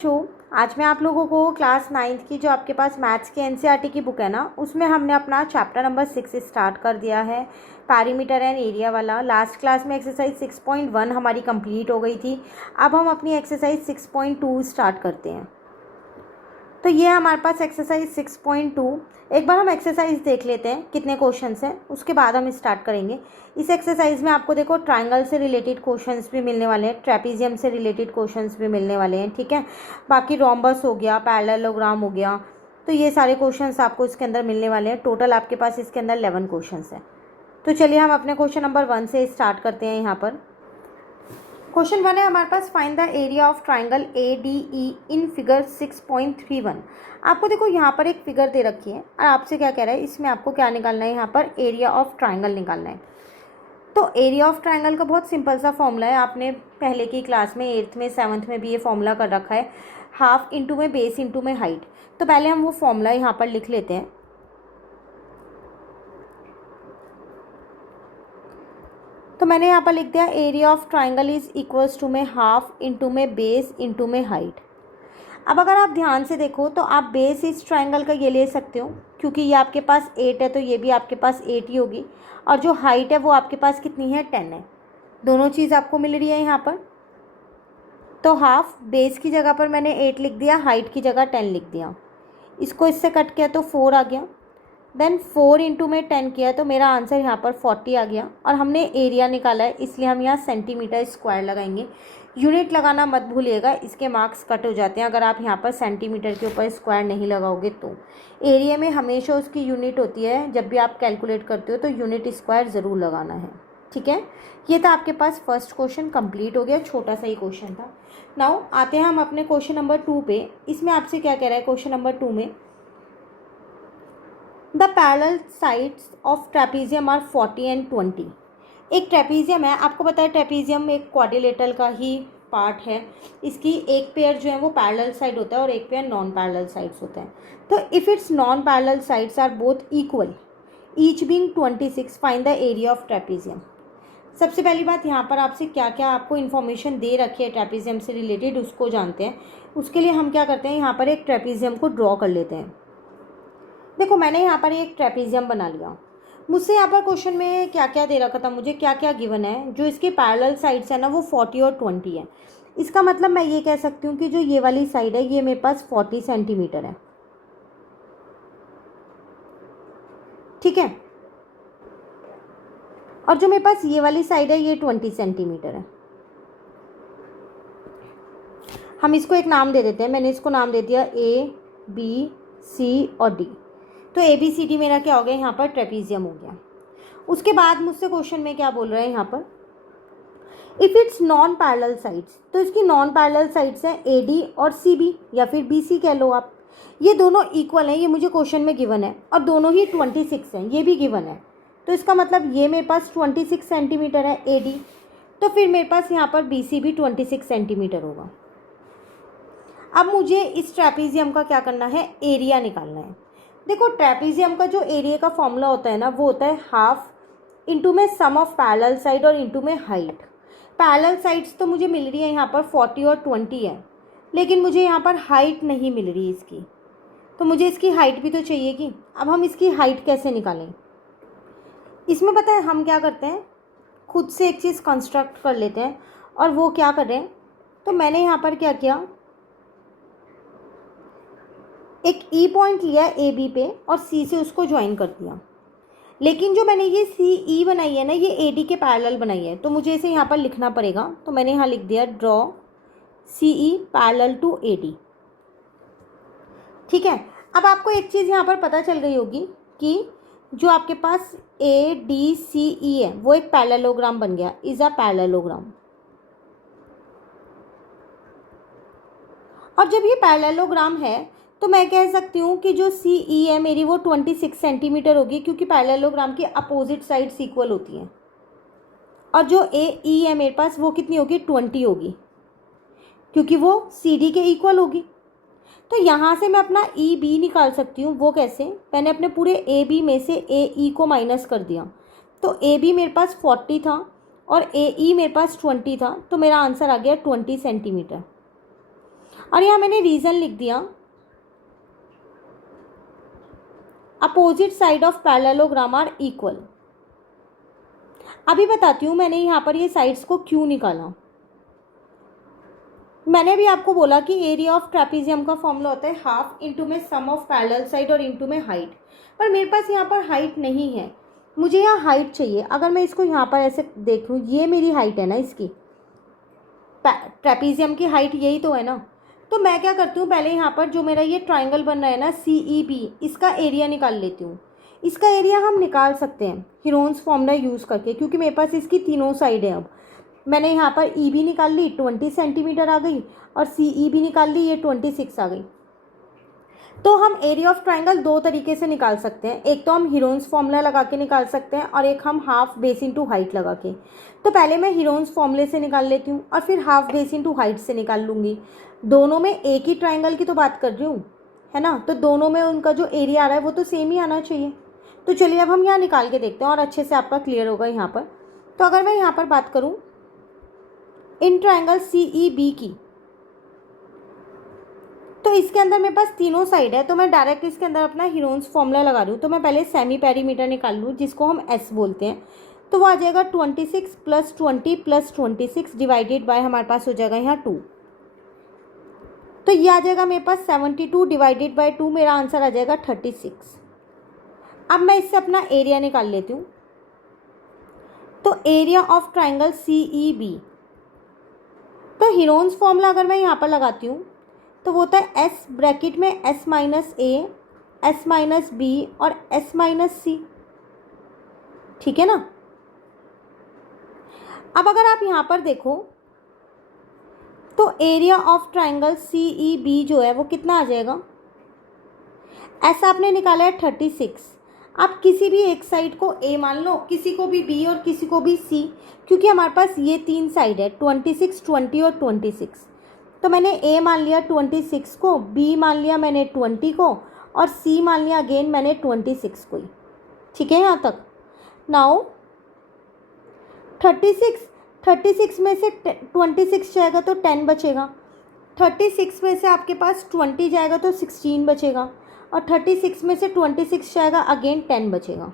Show आज मैं आप लोगों को क्लास 9th की जो आपके पास मैथ्स की एनसीईआरटी की बुक है ना, उसमें हमने अपना चैप्टर नंबर 6 स्टार्ट कर दिया है, पैरीमीटर एंड एरिया वाला। लास्ट क्लास में एक्सरसाइज 6.1 हमारी कंप्लीट हो गई थी। अब हम अपनी एक्सरसाइज 6.2 स्टार्ट करते हैं। तो ये हमारे पास एक्सरसाइज 6.2। एक बार हम एक्सरसाइज देख लेते हैं कितने क्वेश्चंस हैं, उसके बाद हम स्टार्ट करेंगे। इस एक्सरसाइज में आपको देखो ट्रायंगल से रिलेटेड क्वेश्चंस भी मिलने वाले हैं, ट्रेपीजियम से रिलेटेड क्वेश्चंस भी मिलने वाले हैं, ठीक है। बाकी रोम्बस हो गया, पैरेललोग्राम हो गया, तो ये सारे क्वेश्चंस आपको इसके अंदर मिलने वाले हैं। टोटल आपके पास इसके अंदर 11 क्वेश्चंस हैं। तो चलिए हम अपने क्वेश्चन नंबर 1 से स्टार्ट करते हैं। यहाँ पर क्वेश्चन 1 है हमारे पास, find the area of triangle ADE in figure 6.31। आपको देखो यहाँ पर एक फिगर दे रखी है और आपसे क्या कह रहा है, इसमें आपको क्या निकालना है, यहाँ पर एरिया ऑफ ट्राइंगल निकालना है। तो एरिया ऑफ ट्राइंगल का बहुत सिंपल सा फॉर्मूला है, आपने पहले की क्लास में 8th में 7th में भी ये फॉर्मूला कर रखा है, हाफ इंटू में बेस इंटू में हाइट। तो पहले हम वो फॉर्मूला यहाँ पर लिख लेते हैं। तो मैंने यहाँ पर लिख दिया area of triangle is equals to में हाफ इंटू में बेस इंटू में हाइट। अब अगर आप ध्यान से देखो तो आप बेस इस ट्राइंगल का ये ले सकते हो, क्योंकि ये आपके पास 8 है तो ये भी आपके पास 8 ही होगी, और जो हाइट है वो आपके पास कितनी है, 10 है। दोनों चीज़ आपको मिल रही है यहाँ पर। तो हाफ बेस की जगह पर मैंने 8 लिख दिया, हाइट की जगह 10 लिख दिया। इसको इससे कट किया तो 4 आ गया। देन 4 इंटू में 10 किया तो मेरा आंसर यहाँ पर 40 आ गया। और हमने एरिया निकाला है, इसलिए हम यहाँ सेंटीमीटर स्क्वायर लगाएंगे। यूनिट लगाना मत भूलिएगा, इसके मार्क्स कट हो जाते हैं अगर आप यहाँ पर सेंटीमीटर के ऊपर स्क्वायर नहीं लगाओगे तो। एरिया में हमेशा उसकी यूनिट होती है, जब भी आप कैलकुलेट करते हो तो यूनिट स्क्वायर ज़रूर लगाना है, ठीक है। ये था आपके पास फर्स्ट क्वेश्चन, कंप्लीट हो गया, छोटा सा ही क्वेश्चन था। नाउ आते हैं हम अपने क्वेश्चन नंबर 2 पे। इसमें आपसे क्या कह रहा है क्वेश्चन नंबर 2 में, the parallel sides of trapezium are 40 and 20। एक ट्रेपीजियम है, आपको पता है ट्रेपीजियम एक क्वाड्रिलेटरल का ही पार्ट है। इसकी एक पेयर जो है वो पैरेलल साइड होता है और एक पेयर नॉन पैरेलल साइड्स होता है। तो if it's non parallel sides are both equal, each being 26, find the area of trapezium. सबसे पहली बात, यहाँ पर आपसे क्या क्या आपको इन्फॉर्मेशन दे रखी है ट्रेपीजियम से रिलेटेड, उसको जानते हैं। उसके लिए हम क्या करते हैं, यहाँ पर एक ट्रेपीजियम को ड्रॉ कर लेते हैं। देखो मैंने यहाँ पर एक ट्रेपीजियम बना लिया। मुझसे यहाँ पर क्वेश्चन में क्या क्या दे रखा था, मुझे क्या क्या गिवन है, जो इसके पैरेलल साइड्स है ना वो 40 और 20 है। इसका मतलब मैं ये कह सकती हूँ कि जो ये वाली साइड है ये मेरे पास 40 सेंटीमीटर है, ठीक है। और जो मेरे पास ये वाली साइड है ये 20 सेंटीमीटर है। हम इसको एक नाम दे देते हैं, मैंने इसको नाम दे दिया ABC और D। तो ABCD मेरा क्या हो गया, यहाँ पर ट्रेपीजियम हो गया। उसके बाद मुझसे क्वेश्चन में क्या बोल रहे हैं यहाँ पर, if it's non parallel sides, तो इसकी नॉन पैरेलल साइड्स हैं AD और CB या फिर BC कह लो आप। ये दोनों इक्वल हैं, ये मुझे क्वेश्चन में गिवन है, और दोनों ही 26 हैं, ये भी गिवन है। तो इसका मतलब ये मेरे पास 26 सेंटीमीटर है AD, तो फिर मेरे पास यहाँ पर BC भी 26 सेंटीमीटर होगा। अब मुझे इस ट्रेपीजियम का क्या करना है, एरिया निकालना है। देखो ट्रेपीजियम का जो एरिया का फॉर्मूला होता है ना, वो होता है हाफ इंटू में सम ऑफ पैरेलल साइड और इंटू में हाइट। पैरेलल साइड्स तो मुझे मिल रही है यहाँ पर 40 और 20 है, लेकिन मुझे यहाँ पर हाइट नहीं मिल रही इसकी, तो मुझे इसकी हाइट भी तो चाहिए कि। अब हम इसकी हाइट कैसे निकालें, इसमें पता है हम क्या करते हैं, खुद से एक चीज़ कंस्ट्रक्ट कर लेते हैं। और वो क्या कर रहे हैं, तो मैंने यहाँ पर क्या किया, एक E पॉइंट लिया AB पे और C से उसको ज्वाइन कर दिया। लेकिन जो मैंने ये CE बनाई है ना, ये AD के पैरेलल बनाई है, तो मुझे इसे यहाँ पर लिखना पड़ेगा। तो मैंने यहाँ लिख दिया draw CE parallel to AD, ठीक है। अब आपको एक चीज़ यहाँ पर पता चल गई होगी कि जो आपके पास ADCE है वो एक पैरेललोग्राम बन गया, इज अ पैरेललोग्राम। और जब ये पैरेललोग्राम है तो मैं कह सकती हूँ कि जो CE है मेरी वो 26 सेंटीमीटर होगी, क्योंकि पैरेललोग्राम की अपोजिट साइड्स इक्वल होती हैं। और जो AE है मेरे पास वो कितनी होगी, 20 होगी, क्योंकि वो CD के इक्वल होगी। तो यहाँ से मैं अपना EB निकाल सकती हूँ। वो कैसे, मैंने अपने पूरे AB में से AE को माइनस कर दिया। तो AB मेरे पास 40 था और AE मेरे पास 20 था, तो मेरा आंसर आ गया 20 सेंटीमीटर। और यहाँ मैंने रीज़न लिख दिया, opposite side of parallelogram are equal. अभी बताती हूँ मैंने यहाँ पर ये साइड्स को क्यों निकाला। मैंने भी आपको बोला कि एरिया ऑफ ट्रेपीजियम का फॉर्मूला होता है हाफ इंटू में सम ऑफ पैरेलल साइड और इंटू में हाइट, पर मेरे पास यहाँ पर हाइट नहीं है, मुझे यहाँ हाइट चाहिए। अगर मैं इसको यहाँ पर ऐसे देख लूँ, ये मेरी हाइट है ना, इसकी ट्रेपीजियम की हाइट यही तो है ना। तो मैं क्या करती हूँ, पहले यहाँ पर जो मेरा ये ट्राइंगल बन रहा है ना CEB, इसका एरिया निकाल लेती हूँ। इसका एरिया हम निकाल सकते हैं हीरोन्स फॉर्मूला यूज़ करके, क्योंकि मेरे पास इसकी तीनों साइड है। अब मैंने यहाँ पर EB निकाल ली, 20 सेंटीमीटर आ गई, और CEB निकाल ली, ये 26 आ गई। तो हम एरिया ऑफ ट्राइंगल दो तरीके से निकाल सकते हैं, एक तो हम हीरोन्स फॉर्मूला लगा के निकाल सकते हैं, और एक हम हाफ बेस इंटू हाइट लगा के। तो पहले मैं हीरोन्स फॉर्मूले से निकाल लेती हूँ और फिर हाफ बेस इंटू हाइट से निकाल लूँगी। दोनों में एक ही ट्राइंगल की तो बात कर रही हूँ, है ना, तो दोनों में उनका जो एरिया आ रहा है वो तो सेम ही आना चाहिए। तो चलिए अब हम यहाँ निकाल के देखते हैं और अच्छे से आपका क्लियर होगा यहाँ पर। तो अगर मैं यहाँ पर बात करूँ इन ट्राइंगल CEB की, तो इसके अंदर मेरे पास तीनों साइड है, तो मैं डायरेक्ट इसके अंदर अपना हीरोन्स फॉर्मूला लगा रही हूँ। तो मैं पहले सेमी पेरीमीटर निकाल लूँ, जिसको हम S बोलते हैं। तो वो आ जाएगा 26 + 20 + 26 डिवाइडेड बाय, हमारे पास हो जाएगा यहाँ 2। तो ये आ जाएगा मेरे पास 72 डिवाइडेड बाय 2, मेरा आंसर आ जाएगा 36। अब मैं इससे अपना एरिया निकाल लेती हूँ। तो एरिया ऑफ ट्राइंगल CEB, तो हीरोन्स फॉर्मूला अगर मैं यहाँ पर लगाती हूँ तो वो होता है S ब्रैकेट में S - A, S - B और S - C, ठीक है ना। अब अगर आप यहाँ पर देखो तो एरिया ऑफ ट्राइंगल CEB जो है वो कितना आ जाएगा, ऐसा आपने निकाला है 36। आप किसी भी एक साइड को A मान लो, किसी को भी B और किसी को भी C, क्योंकि हमारे पास ये तीन साइड है 26, 20 और 26। तो मैंने A मान लिया 26 को, B मान लिया मैंने 20 को, और C मान लिया अगेन मैंने 26 को ही, ठीक है यहाँ तक। नाउ 36 में से 26 जाएगा तो 10 बचेगा, 36 में से आपके पास 20 जाएगा तो 16 बचेगा, और 36 में से 26 जाएगा अगेन 10 बचेगा।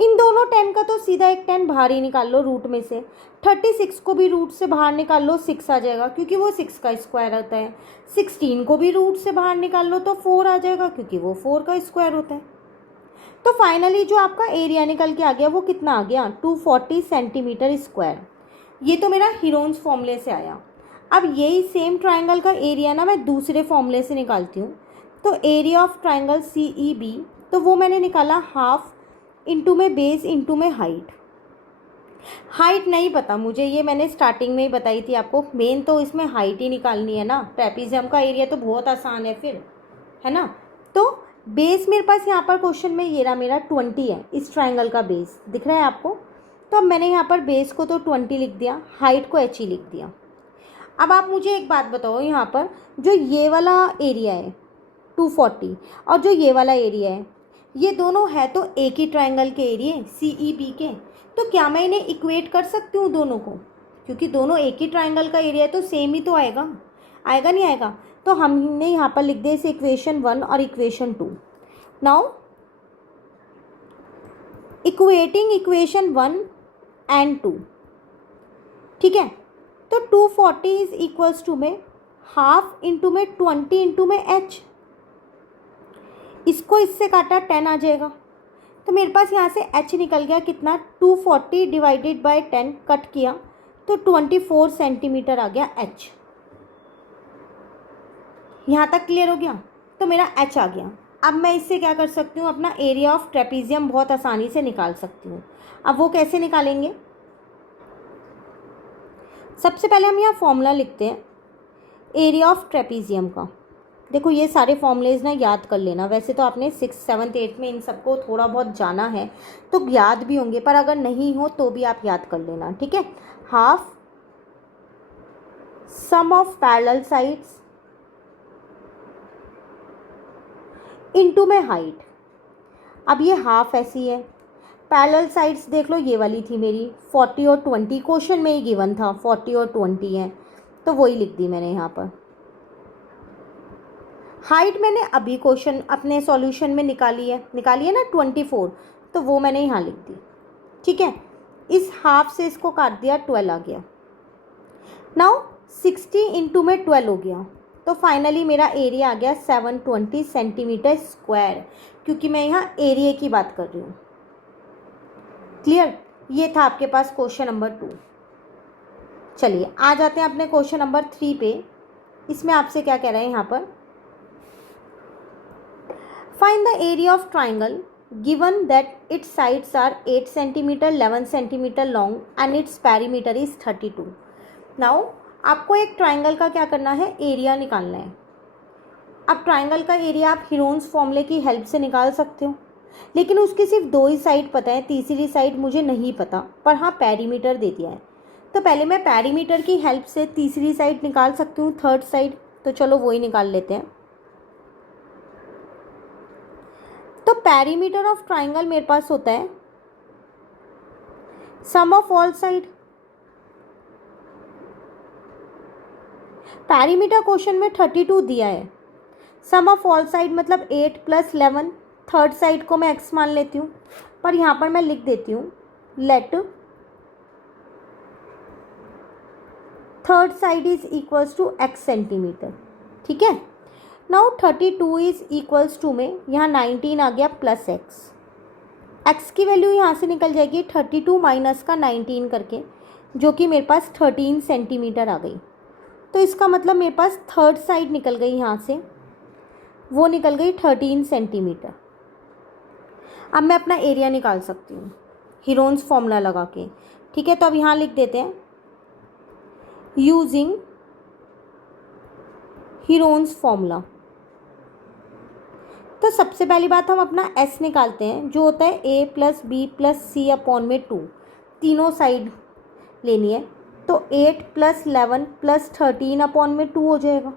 इन दोनों 10 का तो सीधा एक 10 बाहर ही निकाल लो रूट में से, 36 को भी रूट से बाहर निकाल लो, 6 आ जाएगा क्योंकि वो 6 का स्क्वायर होता है। 16 को भी रूट से बाहर निकाल लो तो 4 आ जाएगा क्योंकि वो 4 का स्क्वायर होता है। तो फाइनली जो आपका एरिया निकल के आ गया वो कितना आ गया, 240 सेंटीमीटर स्क्वायर। ये तो मेरा हीरोन्स फॉर्मूले से आया। अब यही सेम ट्राइंगल का एरिया ना मैं दूसरे फॉर्मूले से निकालती हूँ। तो एरिया ऑफ ट्राइंगल CEB, तो वो मैंने निकाला हाफ इंटू में बेस इंटू में हाइट। हाइट नहीं पता मुझे, ये मैंने स्टार्टिंग में ही बताई थी आपको, मेन तो इसमें हाइट ही निकालनी है ना, ट्रेपीजियम का एरिया तो बहुत आसान है फिर, है ना। तो बेस मेरे पास यहाँ पर क्वेश्चन में ये रहा मेरा 20 है, इस ट्राइंगल का बेस दिख रहा है आपको। तो अब मैंने यहाँ पर बेस को तो 20 लिख दिया, हाइट को H ही लिख दिया। अब आप मुझे एक बात बताओ, यहाँ पर जो ये वाला एरिया है 240 और जो ये वाला एरिया है, ये दोनों है तो एक ही ट्राइंगल के एरिया CEB के, तो क्या मैं इन्हें इक्वेट कर सकती हूँ दोनों को, क्योंकि दोनों एक ही ट्राइंगल का एरिया है तो सेम ही तो आएगा, आएगा नहीं आएगा। तो हमने यहाँ पर लिख दिया इसे इक्वेशन 1 और equation 2। Now equating equation 1 and 2, ठीक है। तो 240 इज इक्वल्स टू में हाफ इंटू में 20 इंटू में H, इसको इससे काटा 10 आ जाएगा। तो मेरे पास यहाँ से H निकल गया कितना, 240 डिवाइडेड बाय 10 कट किया तो 24 सेंटीमीटर आ गया H। यहाँ तक क्लियर हो गया, तो मेरा H आ गया। अब मैं इससे क्या कर सकती हूँ, अपना एरिया ऑफ ट्रेपीजियम बहुत आसानी से निकाल सकती हूँ। अब वो कैसे निकालेंगे, सबसे पहले हम यहाँ फॉर्मूला लिखते हैं एरिया ऑफ ट्रेपीजियम का। देखो ये सारे फॉर्मूलेज ना याद कर लेना, वैसे तो आपने 6th 7th 8th में इन सबको थोड़ा बहुत जाना है तो याद भी होंगे, पर अगर नहीं हो तो भी आप याद कर लेना, ठीक है। Half sum of parallel sides into में हाइट। अब ये हाफ ऐसी है, पैरेलल साइड्स देख लो ये वाली थी मेरी 40 और 20, क्वेश्चन में ही गिवन था 40 और 20 है तो वही लिख दी मैंने यहाँ पर। हाइट मैंने अभी क्वेश्चन अपने सॉल्यूशन में निकाली है ना 24, तो वो मैंने यहाँ लिख दी। ठीक है, इस हाफ से इसको काट दिया, 12 आ गया। नाउ 60 इंटू में 12 हो गया, तो फाइनली मेरा एरिया आ गया 720 सेंटीमीटर स्क्वायर, क्योंकि मैं यहाँ एरिया की बात कर रही हूँ। क्लियर? ये था आपके पास क्वेश्चन नंबर 2। चलिए आ जाते हैं अपने क्वेश्चन नंबर 3 पे। इसमें आपसे क्या कह रहे हैं यहाँ पर, find the area of triangle given that its sides are 8 centimeter 11 centimeter long and its perimeter is 32। Now आपको एक ट्राइंगल का क्या करना है, एरिया निकालना है। अब ट्राइंगल का एरिया आप हीरोन्स फॉर्मूले की हेल्प से निकाल सकते हो, लेकिन उसकी सिर्फ 2 ही साइड पता है, तीसरी साइड मुझे नहीं पता, पर हाँ पेरीमीटर दे दिया है। तो पहले मैं पेरीमीटर की हेल्प से तीसरी साइड निकाल सकती हूँ, थर्ड साइड, तो चलो वो ही निकाल लेते हैं। तो पेरीमीटर ऑफ ट्राइंगल मेरे पास होता है sum of all side. Perimeter question में 32 दिया है, सम ऑफ ऑल साइड मतलब 8 + 11, थर्ड साइड को मैं x मान लेती हूँ, पर यहाँ पर मैं लिख देती हूँ let third side is equals to x centimetre. ठीक है, नाउ 32 इज इक्वल्स टू में यहाँ 19 आ गया प्लस x की वैल्यू यहाँ से निकल जाएगी 32 माइनस का 19 करके, जो कि मेरे पास 13 सेंटीमीटर आ गई। तो इसका मतलब मेरे पास थर्ड साइड निकल गई यहाँ से, वो निकल गई 13 सेंटीमीटर। अब मैं अपना एरिया निकाल सकती हूँ हीरोन्स फॉर्मूला लगा के। ठीक है, तो अब यहाँ लिख देते हैं यूजिंग हीरोन्स फॉर्मूला। तो सबसे पहली बात हम अपना s निकालते हैं, जो होता है a + b + c अपॉन में 2, तीनों साइड लेनी है। तो 8 + 11 + 13 अपॉन में 2 हो जाएगा।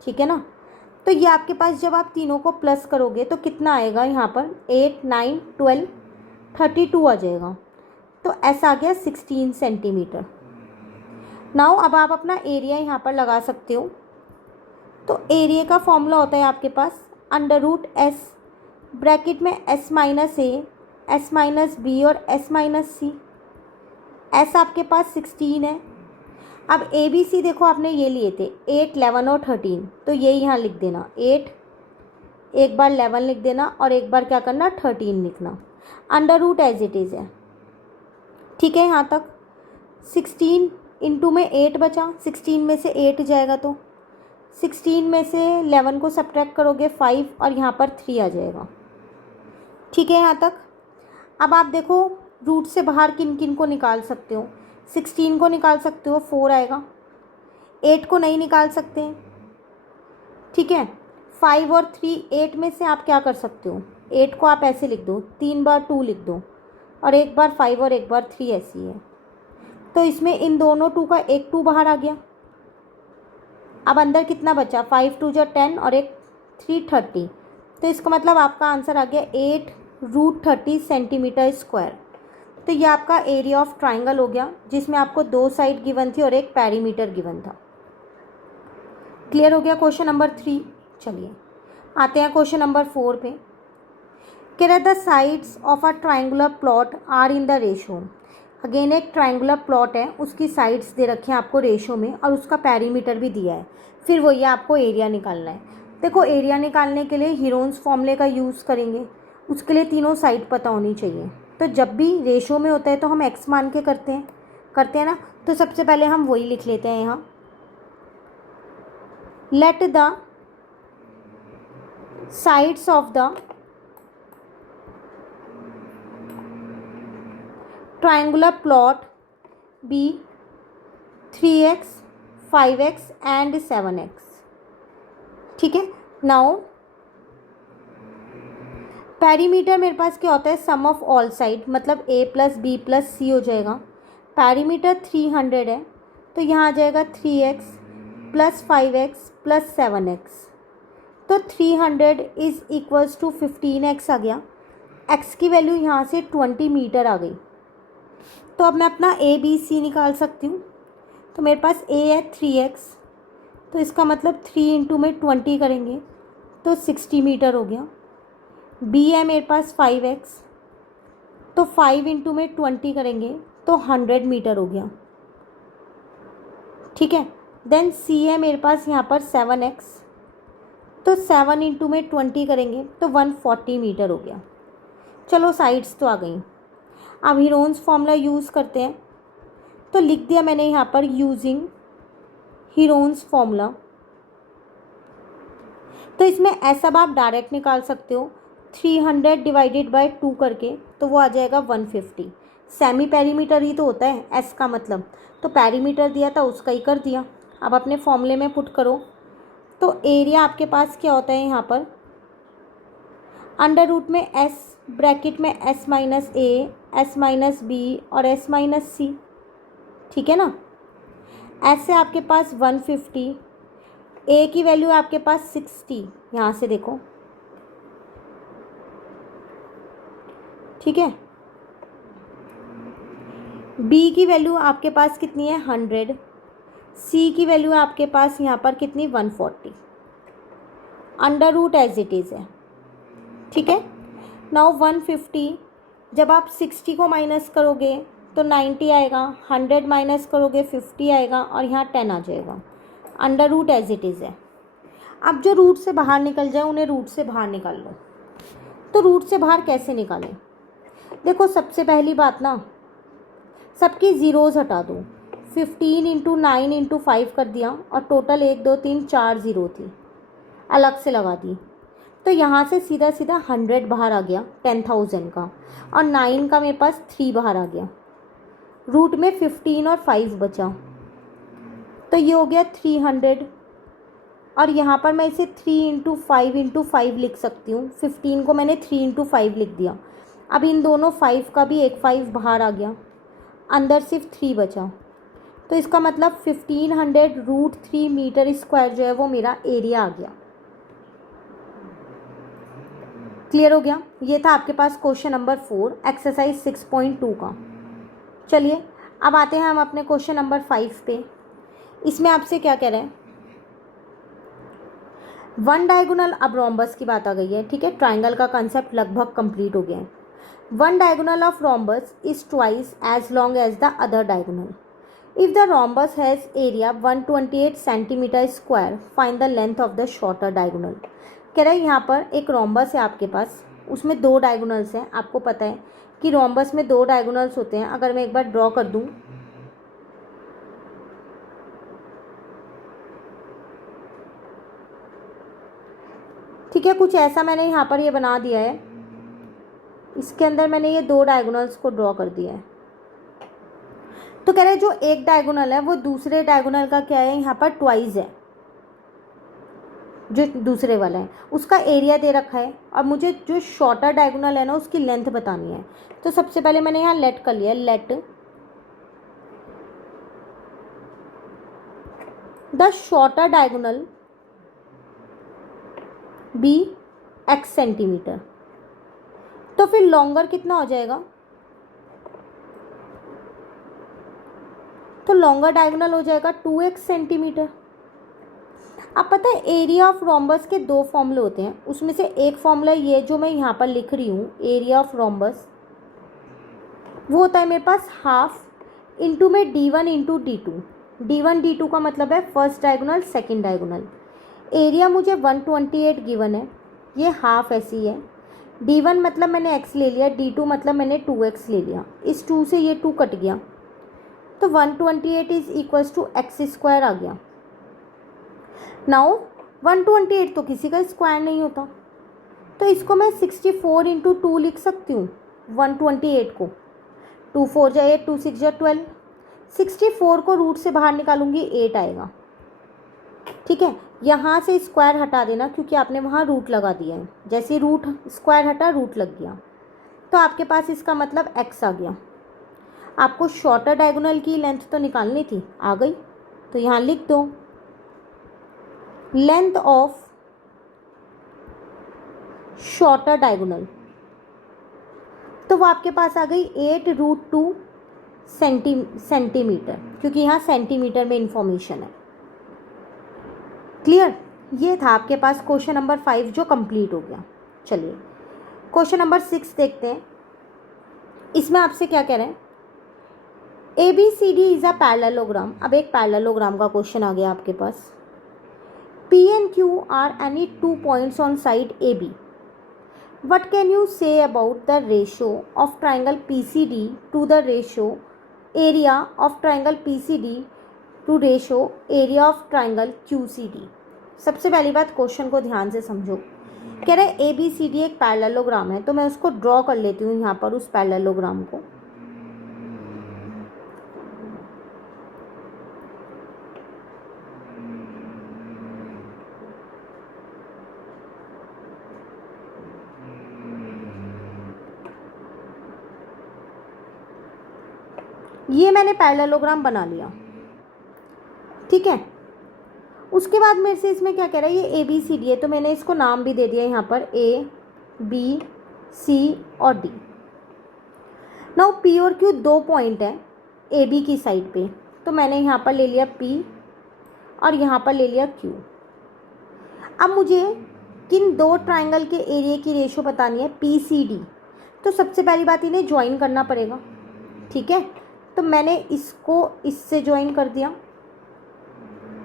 ठीक है ना, तो ये आपके पास जब आप तीनों को प्लस करोगे तो कितना आएगा, यहाँ पर 8 9 12 32 आ जाएगा। तो s आ गया 16 सेंटीमीटर। नाउ अब आप अपना एरिया यहाँ पर लगा सकते हो। तो एरिया का फॉर्मूला होता है आपके पास √s, ब्रैकेट में s - a, s - b और s - c। s आपके पास 16 है। अब ए बी सी देखो आपने ये लिए थे 8 11 और 13, तो ये यहाँ लिख देना 8, एक बार 11 लिख देना और एक बार क्या करना 13 लिखना, √ एज इट इज़ है। ठीक है, यहाँ तक 16 इंटू में 8 बचा, 16 में से 8 जाएगा तो 16 में से 11 को सब्ट्रैक्ट करोगे 5 और यहाँ पर 3 आ जाएगा। ठीक है, यहाँ तक। अब आप देखो रूट से बाहर किन किन को निकाल सकते हो, 16 को निकाल सकते हो, 4 आएगा, 8 को नहीं निकाल सकते। ठीक है, 5 और 3, 8 में से आप क्या कर सकते हो, 8 को आप ऐसे लिख दो, 3 बार 2 लिख दो और एक बार 5 और एक बार 3 ऐसी है। तो इसमें इन दोनों 2 का एक 2 बाहर आ गया। अब अंदर कितना बचा, 5 2 = 10 और एक 3 30। तो इसका मतलब आपका आंसर आ गया 8√30 सेंटीमीटर स्क्वायर। तो ये आपका एरिया ऑफ ट्राइंगल हो गया, जिसमें आपको 2 साइड गिवन थी और एक पेरीमीटर गिवन था। क्लियर हो गया क्वेश्चन नंबर 3। चलिए आते हैं क्वेश्चन नंबर 4 पे। कह रहा the sides of a triangular plot are in the ratio. Again एक ट्राइंगुलर प्लॉट है, उसकी साइड्स दे रखे हैं आपको रेशो में और उसका पेरीमीटर भी दिया है। फिर वही आपको एरिया निकालना है। देखो एरिया निकालने के लिए हीरोन्स फॉर्मूले का यूज़ करेंगे, उसके लिए तीनों साइड पता होनी चाहिए। तो जब भी रेशो में होता है तो हम x मान के करते हैं ना। तो सबसे पहले हम वही लिख लेते हैं यहाँ, let the sides of the triangular plot be 3x 5x and 7x। ठीक है, नाउ पेरीमीटर मेरे पास क्या होता है, सम ऑफ ऑल साइड, मतलब a + b + c हो जाएगा। पेरीमीटर 300 है, तो यहाँ आ जाएगा 3x + 5x + 7x। तो 300 इज़ इक्वल्स टू 15x आ गया। x की वैल्यू यहाँ से 20 मीटर आ गई। तो अब मैं अपना a b c निकाल सकती हूँ। तो मेरे पास a है 3x, तो इसका मतलब 3 इंटू में 20 करेंगे तो 60 मीटर हो गया। बी है मेरे पास 5x, तो 5 इंटू में 20 करेंगे तो 100 मीटर हो गया। ठीक है। देन सी है मेरे पास यहाँ पर 7x, तो 7 इंटू में 20 करेंगे तो 140 मीटर हो गया। चलो साइड्स तो आ गई। अब हीरोन्स फॉर्मूला यूज़ करते हैं, तो लिख दिया मैंने यहाँ पर यूजिंग हीरोन्स फॉर्मूला। तो इसमें ऐसा आप डायरेक्ट निकाल सकते हो, 300 डिवाइडेड बाय 2 करके, तो वो आ जाएगा 150। सेमी पेरीमीटर ही तो होता है एस का मतलब, तो पेरीमीटर दिया था उसका ही कर दिया। अब अपने फॉर्मूले में पुट करो, तो एरिया आपके पास क्या होता है यहाँ पर, अंडर रूट में एस, ब्रैकेट में एस माइनस ए, एस माइनस बी और एस माइनस सी। ठीक है ना। एस है आपके पास 150, ए की वैल्यू आपके पास 60, यहाँ से देखो। ठीक है। बी की वैल्यू आपके पास कितनी है 100, सी की वैल्यू आपके पास यहाँ पर कितनी 140, under root as it is है। ठीक है। नाउ 150 जब आप 60 को माइनस करोगे तो 90 आएगा, 100 माइनस करोगे 50 आएगा और यहाँ 10 आ जाएगा। Under root as it is है। अब जो रूट से बाहर निकल जाए उन्हें रूट से बाहर निकाल लो। तो रूट से बाहर कैसे निकालें, देखो सबसे पहली बात ना, सबकी ज़ीरोज़ हटा दो। 15 इंटू 9 इंटू 5 कर दिया और टोटल 1 2 3 4 ज़ीरो थी, अलग से लगा दी। तो यहाँ से सीधा सीधा 100 बाहर आ गया 10,000 का, और 9 का मेरे पास 3 बाहर आ गया। रूट में 15 और 5 बचा, तो ये हो गया 300। और यहाँ पर मैं इसे 3 इंटू 5 लिख सकती हूँ। 15 को मैंने 3 इंटू 5 लिख दिया। अब इन दोनों 5 का भी एक 5 बाहर आ गया, अंदर सिर्फ 3 बचा। तो इसका मतलब 1500 रूट 3 मीटर स्क्वायर जो है वो मेरा एरिया आ गया। क्लियर हो गया। ये था आपके पास क्वेश्चन नंबर 4 एक्सरसाइज 6.2 का। चलिए अब आते हैं हम अपने क्वेश्चन नंबर 5 पे। इसमें आपसे क्या कह रहे हैं, वन डायगोनल, अब रोम्बस की बात आ गई है। ठीक है। ट्राइंगल का कंसेप्ट लगभग कंप्लीट हो गया है। One diagonal of rhombus is twice as long as the other diagonal. If the rhombus has area 128 centimetre square, find the length of the shorter diagonal. कह रहा है यहाँ पर एक रोम्बस है आपके पास, उसमें 2 डायगोनल्स हैं। आपको पता है कि रोम्बस में 2 डायगोनल्स होते हैं। अगर मैं एक बार ड्रॉ कर दूँ, ठीक है, कुछ ऐसा मैंने यहाँ पर ये बना दिया है। इसके अंदर मैंने ये 2 डायगोनल्स को ड्रॉ कर दिया है। तो कह रहे हैं जो एक डायगोनल है वो दूसरे डायगोनल का क्या है, यहाँ पर ट्वाइस है। जो दूसरे वाला है उसका एरिया दे रखा है, और मुझे जो शॉर्टर डायगोनल है ना उसकी लेंथ बतानी है। तो सबसे पहले मैंने यहाँ लेट कर लिया, let the shorter diagonal be x centimetre. तो फिर लॉन्गर कितना हो जाएगा, तो लॉन्गर डायगोनल हो जाएगा 2x सेंटीमीटर। अब पता है एरिया ऑफ रोम्बस के 2 फॉर्मूले होते हैं, उसमें से एक फॉर्मूला ये जो मैं यहाँ पर लिख रही हूँ, एरिया ऑफ रोम्बस, वो होता है मेरे पास हाफ इंटू में d1 into d2। d1 d2 का मतलब है first diagonal second diagonal. Area मुझे 128 गिवन है, ये हाफ ऐसी है। d1 मतलब मैंने x ले लिया, d2 मतलब मैंने 2x ले लिया। इस 2 से ये 2 कट गया, तो 128 is equals to x square आ गया। नाउ 128 तो किसी का स्क्वायर नहीं होता, तो इसको मैं 64 इंटू 2 लिख सकती हूँ। 128 को 2 4 जा 8, 2 6 जा 12। 64 को रूट से बाहर निकालूंगी 8 आएगा। ठीक है। यहाँ से स्क्वायर हटा देना क्योंकि आपने वहाँ रूट लगा दिया है। जैसे रूट स्क्वायर हटा रूट लग गया, तो आपके पास इसका मतलब x आ गया। आपको शॉर्टर डायगोनल की लेंथ तो निकालनी थी, आ गई। तो यहाँ लिख दो लेंथ ऑफ शॉर्टर डायगोनल, तो वो आपके पास आ गई 8√2 सेंटीमीटर, क्योंकि यहाँ सेंटीमीटर में इंफॉर्मेशन है। क्लियर। ये था आपके पास क्वेश्चन नंबर 5 जो कंप्लीट हो गया। चलिए क्वेश्चन नंबर 6 देखते हैं। इसमें आपसे क्या कह रहे हैं, A B C D is a parallelogram. अब एक पैरेललोग्राम का क्वेश्चन आ गया आपके पास। P and Q are any 2 points on side A B. What can you say about the ratio of triangle PCD to the ratio area of triangle PCD to ratio area of triangle QCD? सबसे पहली बात question को ध्यान से समझो। कह रहे ए B C D एक पैरेललोग्राम है, तो मैं उसको ड्रॉ कर लेती हूँ यहाँ पर उस पैरेललोग्राम को। ये मैंने पैरेललोग्राम बना लिया, ठीक है। उसके बाद मेरे से इसमें क्या कह रहा है, ये ए बी सी डी है, तो मैंने इसको नाम भी दे दिया यहाँ पर ए बी सी और डी। नाउ पी और क्यू 2 पॉइंट है ए बी की साइड पे, तो मैंने यहाँ पर ले लिया पी और यहाँ पर ले लिया क्यू। अब मुझे किन 2 ट्राइंगल के एरिया की रेशो बतानी है, पी सी डी। तो सबसे पहली बात इन्हें ज्वाइन करना पड़ेगा, ठीक है। तो मैंने इसको इससे ज्वाइन कर दिया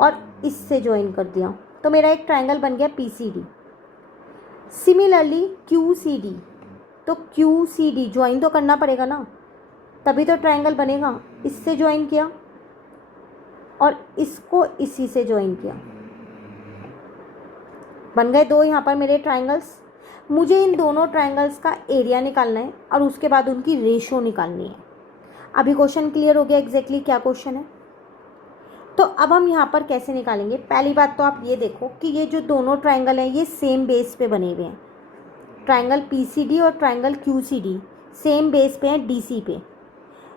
और इससे ज्वाइन कर दिया, तो मेरा एक ट्रायंगल बन गया P C D. Similarly Q C D, तो क्यू सी डी ज्वाइन तो करना पड़ेगा ना, तभी तो ट्रायंगल बनेगा। इससे ज्वाइन किया और इसको इसी से ज्वाइन किया, बन गए 2 यहाँ पर मेरे ट्रायंगल्स। मुझे इन दोनों ट्रायंगल्स का एरिया निकालना है और उसके बाद उनकी रेशो निकालनी है। अभी क्वेश्चन क्लियर हो गया एग्जैक्टली क्या क्वेश्चन है। तो अब हम यहाँ पर कैसे निकालेंगे, पहली बात तो आप ये देखो कि ये जो दोनों ट्रायंगल हैं ये सेम बेस पे बने हुए हैं। ट्रायंगल पीसीडी और ट्रायंगल क्यूसीडी सेम बेस पे हैं, डीसी पे।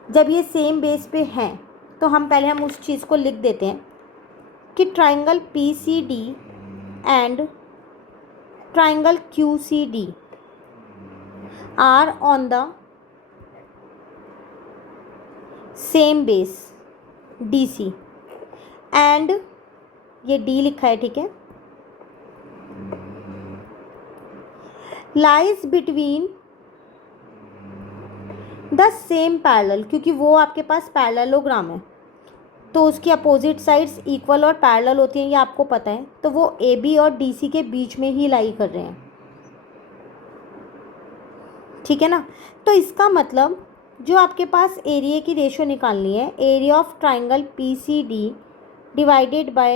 जब ये सेम बेस पे हैं तो हम उस चीज़ को लिख देते हैं कि triangle PCD and triangle QCD are on the same base DC and ये D लिखा है, ठीक है, lies between the same parallel. क्योंकि वो आपके पास पैरेललोग्राम है तो उसकी अपोजिट साइड्स इक्वल और पैरेलल होती हैं, ये आपको पता है। तो वो AB और DC के बीच में ही लाई कर रहे हैं, ठीक है ना। तो इसका मतलब जो आपके पास एरिया की रेशो निकालनी है, area of triangle PCD divided by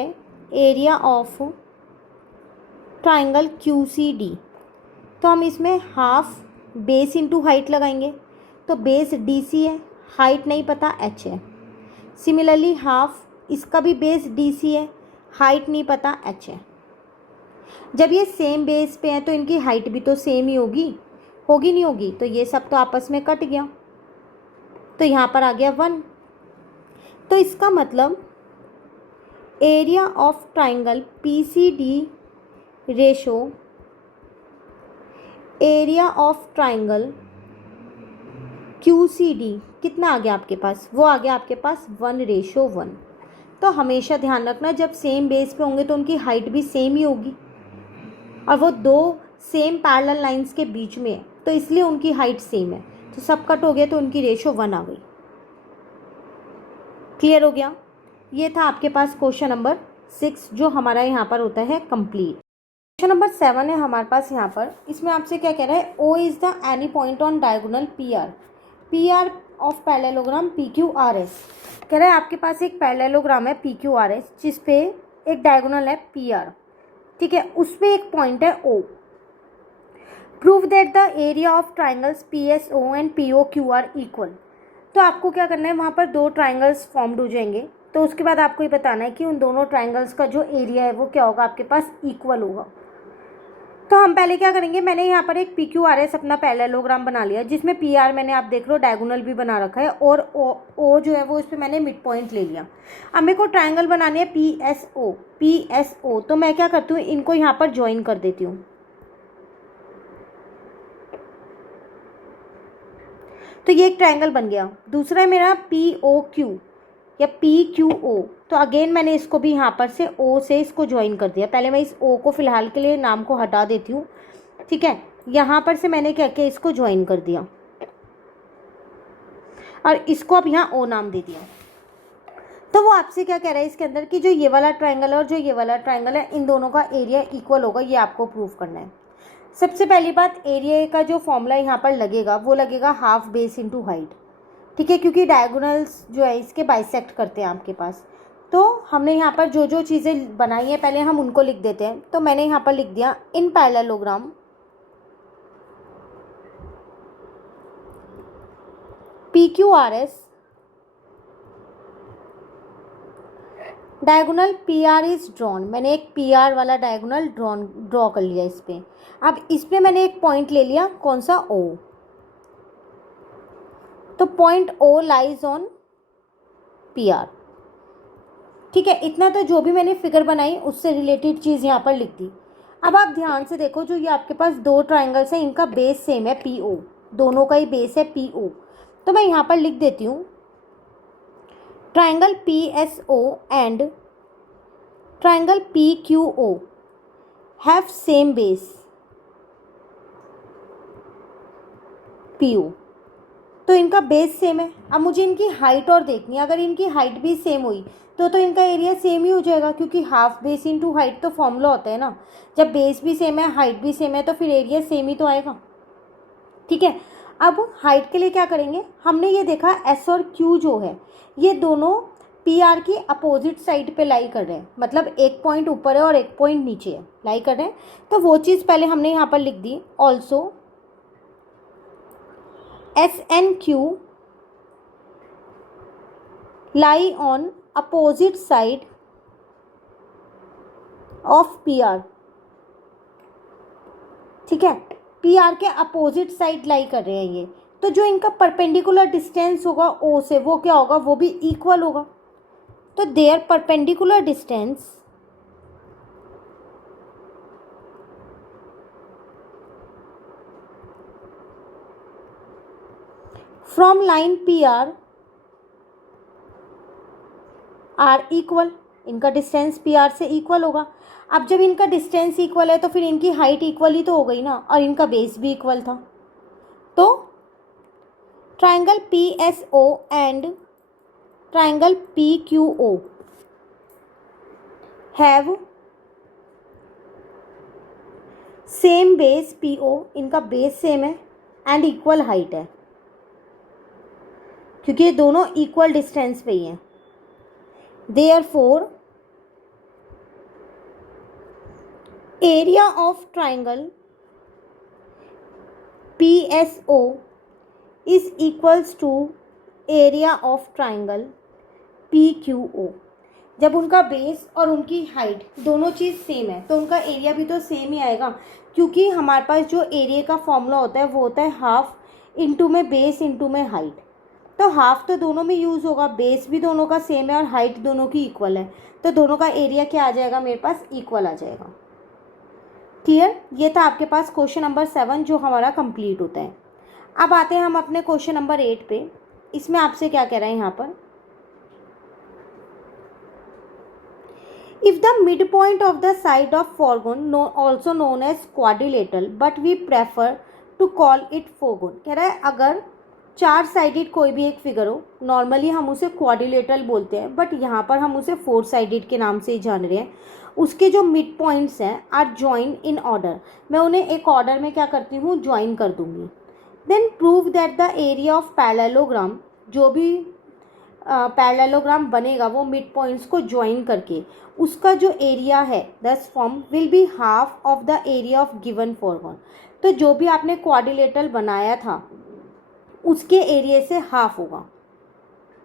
area of triangle QCD। तो हम इसमें हाफ बेस इंटू हाइट लगाएंगे, तो बेस DC है, हाइट नहीं पता H है। सिमिलरली हाफ इसका भी बेस DC है, हाइट नहीं पता H है। जब ये सेम बेस पे है तो इनकी हाइट भी तो सेम ही होगी नहीं होगी, तो ये सब तो आपस में कट गया, तो यहाँ पर आ गया 1। तो इसका मतलब area of triangle PCD ratio area of triangle QCD कितना आ गया आपके पास, वो आ गया आपके पास 1:1। तो हमेशा ध्यान रखना जब सेम बेस पे होंगे तो उनकी हाइट भी सेम ही होगी, और वो 2 सेम पैरेलल लाइंस के बीच में है तो इसलिए उनकी हाइट सेम है, तो सब कट हो गया तो उनकी रेशो 1 आ गई। क्लियर हो गया। ये था आपके पास क्वेश्चन नंबर 6 जो हमारा यहाँ पर होता है कंप्लीट। क्वेश्चन नंबर 7 है हमारे पास यहाँ पर। इसमें आपसे क्या कह रहा है, O is the any point on diagonal PR of parallelogram PQRS। कह रहा है आपके पास एक पैरेललोग्राम है PQRS जिस पे एक डायगोनल है PR, ठीक है, उस पर एक पॉइंट है O। Prove that the area of triangles PSO and POQ are equal. तो आपको क्या करना है, वहाँ पर 2 ट्राइंगल्स फॉर्म्ड हो जाएंगे, तो उसके बाद आपको ये बताना है कि उन दोनों ट्राइंगल्स का जो एरिया है वो क्या होगा, आपके पास इक्वल होगा। तो हम पहले क्या करेंगे, मैंने यहाँ पर एक PQRS अपना पैरेललोग्राम बना लिया जिसमें PR मैंने आप देख लो डायगोनल भी बना रखा है और O जो है वो इस पर मैंने मिड पॉइंट ले लिया। अब मेरे को ट्राइंगल बनानी है PSO। तो मैं क्या करती हूँ, इनको यहाँ पर ज्वाइन कर देती हूँ। तो ये एक ट्रायंगल बन गया। दूसरा है मेरा POQ। या PQO, तो अगेन मैंने इसको भी यहाँ पर से O से इसको ज्वाइन कर दिया। पहले मैं इस O को फ़िलहाल के लिए नाम को हटा देती हूँ, ठीक है। यहाँ पर से मैंने क्या किया, इसको ज्वाइन कर दिया और इसको अब यहाँ O नाम दे दिया। तो वो आपसे क्या कह रहा है इसके अंदर कि जो ये वाला ट्रायंगल है और जो ये वाला ट्रायंगल है, इन दोनों का एरिया इक्वल होगा, ये आपको प्रूव करना है। सबसे पहली बात, एरिया का जो फॉर्मूला यहाँ पर लगेगा वो लगेगा हाफ बेस इंटू हाइट, ठीक है, क्योंकि डायगोनल्स जो है इसके बाइसेक्ट करते हैं आपके पास। तो हमने यहाँ पर जो जो चीज़ें बनाई हैं पहले हम उनको लिख देते हैं। तो मैंने यहाँ पर लिख दिया इन parallelogram PQRS diagonal PR is drawn. मैंने एक PR वाला डायगोनल ड्रॉ कर लिया इस पे। अब इस पे मैंने एक पॉइंट ले लिया, कौन सा, O। तो point O lies on PR, ठीक है। इतना तो जो भी मैंने फिगर बनाई उससे रिलेटेड चीज़ यहाँ पर लिख दी। अब आप ध्यान से देखो, जो ये आपके पास दो ट्राइंगल्स हैं इनका बेस सेम है PO, दोनों का ही बेस है PO। तो मैं यहाँ पर लिख देती हूँ triangle PSO and triangle PQO have same base PO। तो इनका बेस सेम है। अब मुझे इनकी हाइट और देखनी है। अगर इनकी हाइट भी सेम हुई तो इनका एरिया सेम ही हो जाएगा, क्योंकि हाफ बेस इंटू हाइट तो फॉर्मूला होता है ना। जब बेस भी सेम है, हाइट भी सेम है, तो फिर एरिया सेम ही तो आएगा, ठीक है। अब हाइट के लिए क्या करेंगे, हमने ये देखा S और Q जो है ये दोनों PR की अपोजिट साइड पे लाई कर रहे हैं, मतलब एक पॉइंट ऊपर है और एक पॉइंट नीचे है, लाई कर रहे हैं। तो वो चीज़ पहले हमने यहाँ पर लिख दी। Also S and Q lie on opposite side of PR, ठीक है। PR के अपोजिट साइड लाई कर रहे हैं ये। तो जो इनका परपेंडिकुलर डिस्टेंस होगा O से, वो क्या होगा, वो भी इक्वल होगा। तो their perpendicular distance from line PR are equal. इनका डिस्टेंस PR से इक्वल होगा। अब जब इनका डिस्टेंस इक्वल है तो फिर इनकी हाइट इक्वल ही तो हो गई ना, और इनका बेस भी इक्वल था। तो triangle PSO and triangle PQO have same base PO, इनका बेस सेम है एंड इक्वल हाइट है, क्योंकि ये दोनों इक्वल डिस्टेंस पे ही हैं। Therefore area of triangle PSO is equals to area of triangle PQO। जब उनका बेस और उनकी हाइट दोनों चीज़ सेम है तो उनका एरिया भी तो सेम ही आएगा, क्योंकि हमारे पास जो एरिया का फॉर्मूला होता है वो होता है हाफ इंटू में बेस इंटू में हाइट। तो हाफ तो दोनों में यूज़ होगा, बेस भी दोनों का सेम है और हाइट दोनों की इक्वल है, तो दोनों का एरिया क्या आ जाएगा, मेरे पास इक्वल आ जाएगा। क्लियर। ये था आपके पास क्वेश्चन नंबर 7 जो हमारा कंप्लीट होता है। अब आते हैं हम अपने क्वेश्चन नंबर 8 पे। इसमें आपसे क्या कह रहा है यहाँ पर, if the mid point of the side of fourgon also known as quadrilateral but we prefer to call it fourgon. कह रहा है अगर चार साइडेड कोई भी एक फिगर हो, नॉर्मली हम उसे क्वाड्रिलेटरल बोलते हैं, बट यहाँ पर हम उसे फोर साइडेड के नाम से ही जान रहे हैं। उसके जो मिड पॉइंट्स हैं आर ज्वाइन इन ऑर्डर, मैं उन्हें एक ऑर्डर में क्या करती हूँ, ज्वाइन कर दूँगी। Then prove that the area of parallelogram, जो भी पैरेललोग्राम बनेगा वो मिड पॉइंट्स को ज्वाइन करके उसका जो एरिया है thus form will be half of the area of given fourgon. तो जो भी आपने क्वाड्रिलेटरल बनाया था उसके एरिया से हाफ होगा,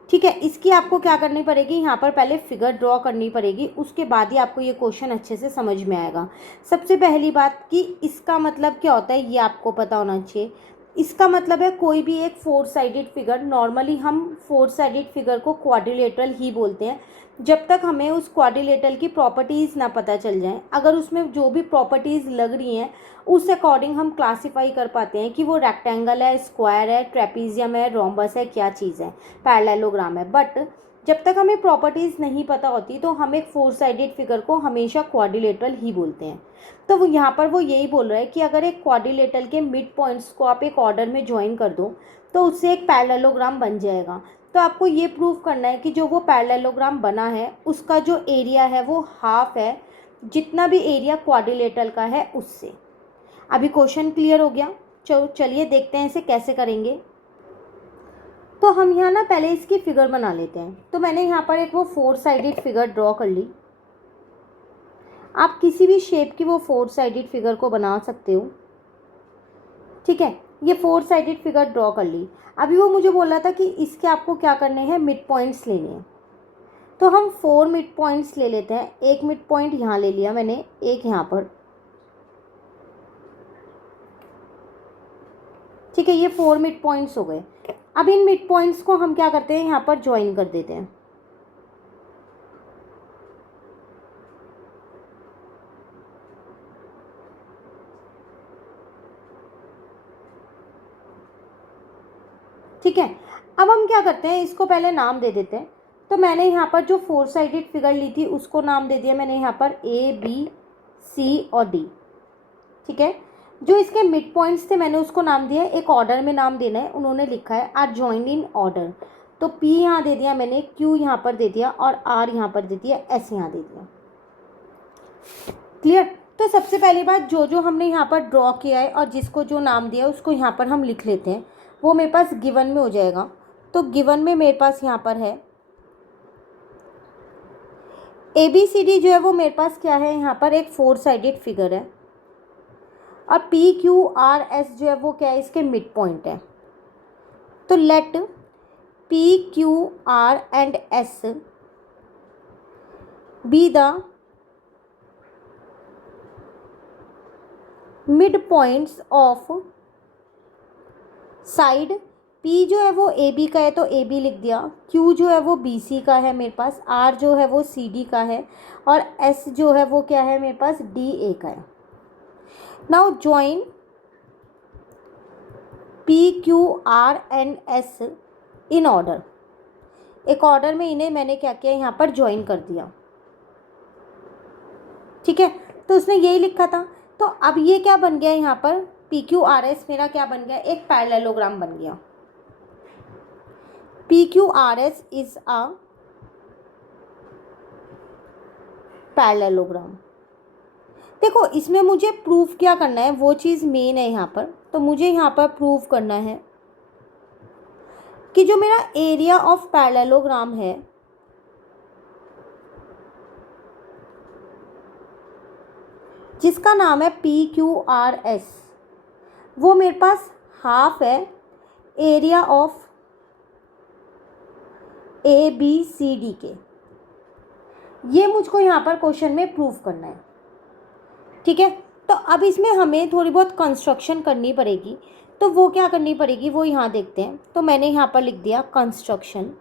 ठीक है। इसकी आपको क्या करनी पड़ेगी, यहाँ पर पहले फिगर ड्रॉ करनी पड़ेगी, उसके बाद ही आपको ये क्वेश्चन अच्छे से समझ में आएगा। सबसे पहली बात कि इसका मतलब क्या होता है ये आपको पता होना चाहिए। इसका मतलब है कोई भी एक फोर साइडेड फिगर, नॉर्मली हम फोर साइडेड फिगर को क्वाड्रिलेटरल ही बोलते हैं जब तक हमें उस क्वाड्रिलेटरल की प्रॉपर्टीज़ ना पता चल जाएं। अगर उसमें जो भी प्रॉपर्टीज़ लग रही हैं उस अकॉर्डिंग हम क्लासीफाई कर पाते हैं कि वो रेक्टेंगल है, स्क्वायर है, ट्रेपीजियम है, रोम्बस है, क्या चीज़ है, पैरेललोग्राम है। बट जब तक हमें प्रॉपर्टीज़ नहीं पता होती तो हम एक 4 साइडेड फिगर को हमेशा क्वाड्रिलेटरल ही बोलते हैं। तो वो यहाँ पर वो यही बोल रहा है कि अगर एक क्वाड्रिलेटरल के मिड पॉइंट्स को आप एक ऑर्डर में ज्वाइन कर दो तो उससे एक पैरेललोग्राम बन जाएगा। तो आपको ये प्रूव करना है कि जो वो पैरेललोग्राम बना है उसका जो एरिया है वो हाफ है जितना भी एरिया क्वाड्रिलेटरल का है उससे। अभी क्वेश्चन क्लियर हो गया? चलिए देखते हैं इसे कैसे करेंगे। तो हम यहाँ ना पहले इसकी फिगर बना लेते हैं। तो मैंने यहाँ पर एक वो 4 साइडेड फिगर ड्रॉ कर ली। आप किसी भी शेप की वो 4 साइडेड फिगर को बना सकते हो, ठीक है। ये 4 साइडेड फिगर ड्रॉ कर ली। अभी वो मुझे बोल रहा था कि इसके आपको क्या करने हैं, मिड पॉइंट्स लेने हैं। तो हम 4 मिड पॉइंट्स ले लेते हैं। एक मिड पॉइंट यहाँ ले लिया मैंने, एक यहाँ पर, ठीक है। ये 4 मिड पॉइंट्स हो गए। अब इन मिड पॉइंट्स को हम क्या करते हैं, यहाँ पर ज्वाइन कर देते हैं। ठीक है। अब हम क्या करते हैं, इसको पहले नाम दे देते हैं। तो मैंने यहाँ पर जो 4 साइडेड फिगर ली थी उसको नाम दे दिया मैंने यहाँ पर ABC और D, ठीक है। जो इसके मिड पॉइंट्स थे मैंने उसको नाम दिया, एक ऑर्डर में नाम देना है। उन्होंने लिखा है आर जॉइंड इन ऑर्डर। तो P यहाँ दे दिया मैंने, Q यहाँ पर दे दिया और R यहाँ पर दे दिया, S यहाँ दे दिया। क्लियर? तो सबसे पहली बात, जो जो हमने यहाँ पर ड्रॉ किया है और जिसको जो नाम दिया उसको यहाँ पर हम लिख लेते हैं। वो मेरे पास गिवन में हो जाएगा। तो गिवन में मेरे पास यहाँ पर है ABCD जो है वो मेरे पास क्या है, यहाँ पर एक 4 साइडेड फिगर है। और PQRS जो है वो क्या है, इसके मिड पॉइंट है। तो let PQR and S be the mid points of side. P जो है वो AB का है तो AB लिख दिया, Q जो है वो BC का है मेरे पास, R जो है वो CD का है और S जो है वो क्या है मेरे पास, DA का है। Now join PQR and S in order. एक ऑर्डर में इन्हें मैंने क्या किया, यहाँ पर ज्वाइन कर दिया, ठीक है। तो उसने यही लिखा था। तो अब ये क्या बन गया, यहाँ पर PQRS मेरा क्या बन गया, एक पैरेललोग्राम बन गया। PQRS is a parallelogram. देखो इसमें मुझे प्रूफ क्या करना है, वो चीज़ मेन है यहाँ पर। तो मुझे यहाँ पर प्रूफ करना है कि जो मेरा एरिया ऑफ पैरेललोग्राम है जिसका नाम है PQRS, वो मेरे पास हाफ है एरिया ऑफ ABCD के। ये मुझको यहाँ पर क्वेश्चन में प्रूफ करना है, ठीक है। तो अब इसमें हमें थोड़ी बहुत कंस्ट्रक्शन करनी पड़ेगी। तो वो क्या करनी पड़ेगी वो यहाँ देखते हैं। तो मैंने यहाँ पर लिख दिया कंस्ट्रक्शन।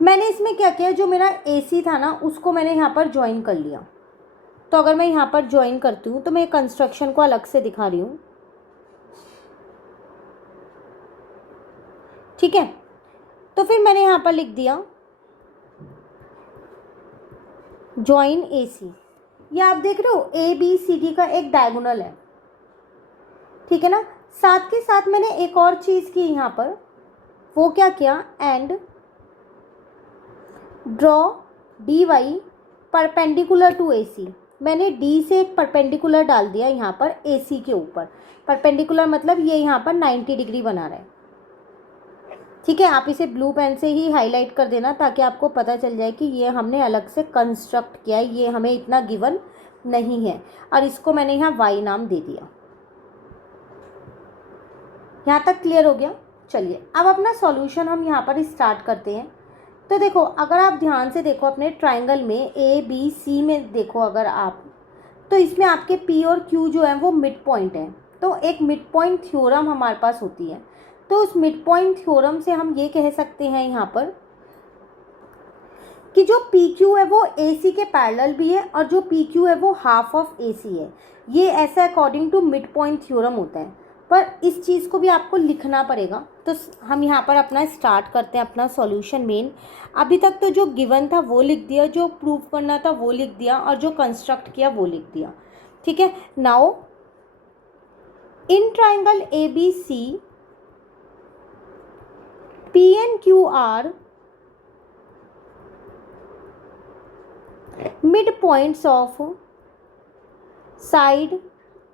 मैंने इसमें क्या किया, जो मेरा AC था ना उसको मैंने यहाँ पर ज्वाइन कर लिया। तो अगर मैं यहाँ पर ज्वाइन करती हूँ तो मैं कंस्ट्रक्शन को अलग से दिखा रही हूँ, ठीक है। तो फिर मैंने यहाँ पर लिख दिया ज्वाइन AC। ये आप देख रहे हो ABCD का एक डायगोनल है, ठीक है ना। साथ के साथ मैंने एक और चीज़ की यहाँ पर, वो क्या किया, and draw DY perpendicular to AC। मैंने D से एक परपेंडिकुलर डाल दिया यहाँ पर AC के ऊपर। परपेंडिकुलर मतलब ये यहाँ पर 90 डिग्री बना रहा है, ठीक है। आप इसे ब्लू पेन से ही हाईलाइट कर देना ताकि आपको पता चल जाए कि ये हमने अलग से कंस्ट्रक्ट किया है, ये हमें इतना गिवन नहीं है। और इसको मैंने यहाँ Y नाम दे दिया। यहाँ तक क्लियर हो गया? चलिए अब अपना सॉल्यूशन हम यहाँ पर स्टार्ट करते हैं। तो देखो अगर आप ध्यान से देखो अपने ट्राइंगल में ABC में देखो अगर आप, तो इसमें आपके P और Q जो है वो मिड पॉइंट है। तो एक मिड पॉइंट थ्योरम हमारे पास होती है। तो उस मिड पॉइंट थ्योरम से हम ये कह सकते हैं यहाँ पर कि जो PQ है वो AC के पैरेलल भी है और जो PQ है वो हाफ ऑफ AC है। ये ऐसा according to mid point theorem होता है। पर इस चीज़ को भी आपको लिखना पड़ेगा तो हम यहाँ पर अपना स्टार्ट करते हैं अपना सॉल्यूशन मेन। अभी तक तो जो गिवन था वो लिख दिया, जो प्रूव करना था वो लिख दिया, और जो कंस्ट्रक्ट किया वो लिख दिया। ठीक है, now in triangle A B C P N Q R mid points of side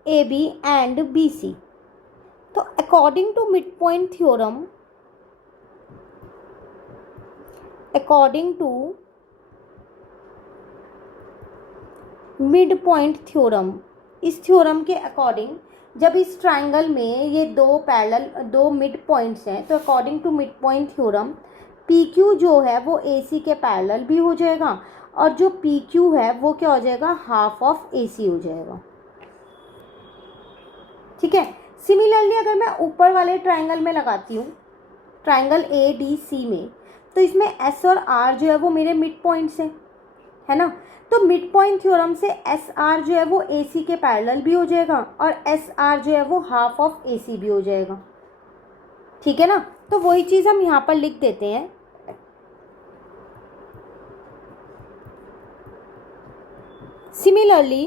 A B and B C. तो according to mid point theorem, according to mid point theorem, इस थ्योरम के according जब इस triangle में ये दो mid points हैं, तो according to mid point theorem P Q जो है वो ए सी के पैरेलल भी हो जाएगा, और जो पी क्यू है वो क्या हो जाएगा, हाफ ऑफ ए सी हो जाएगा। ठीक है, सिमिलरली अगर मैं ऊपर वाले ट्राइंगल में लगाती हूँ, ट्राइंगल ए डी सी में, तो इसमें एस और आर जो है वो मेरे मिड पॉइंट्स हैं, है ना। तो मिड पॉइंट थ्योरम से एस आर जो है वो ए सी के पैरेलल भी हो जाएगा, और एस आर जो है वो हाफ ऑफ ए सी भी हो जाएगा। ठीक है ना, तो वही चीज़ हम यहाँ पर लिख देते हैं। सिमिलरली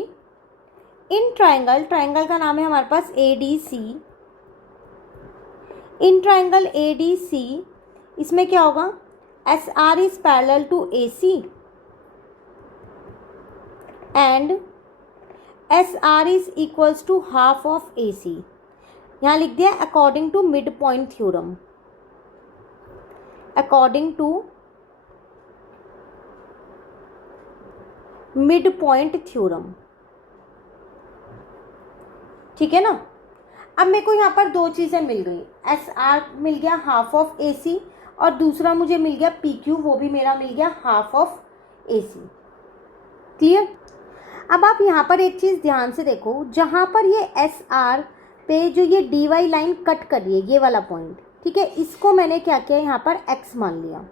इन ट्राइंगल, ट्राइंगल का नाम है हमारे पास A D C, in triangle A D C इसमें क्या होगा, S R is parallel to A C and S R is equals to half of A C. यहाँ लिख दिया according to mid point theorem, according to mid point theorem. ठीक है ना। अब मेरे को यहाँ पर दो चीज़ें मिल गई, एस आर मिल गया हाफ ऑफ ए सी, और दूसरा मुझे मिल गया पी क्यू, वो भी मेरा मिल गया half of A C. Clear. अब आप यहाँ पर एक चीज़ ध्यान से देखो, जहाँ पर ये एस आर पे जो ये डी वाई लाइन कट कर रही है, ये वाला पॉइंट, ठीक है, इसको मैंने क्या किया, यहाँ पर एक्स मान लिया।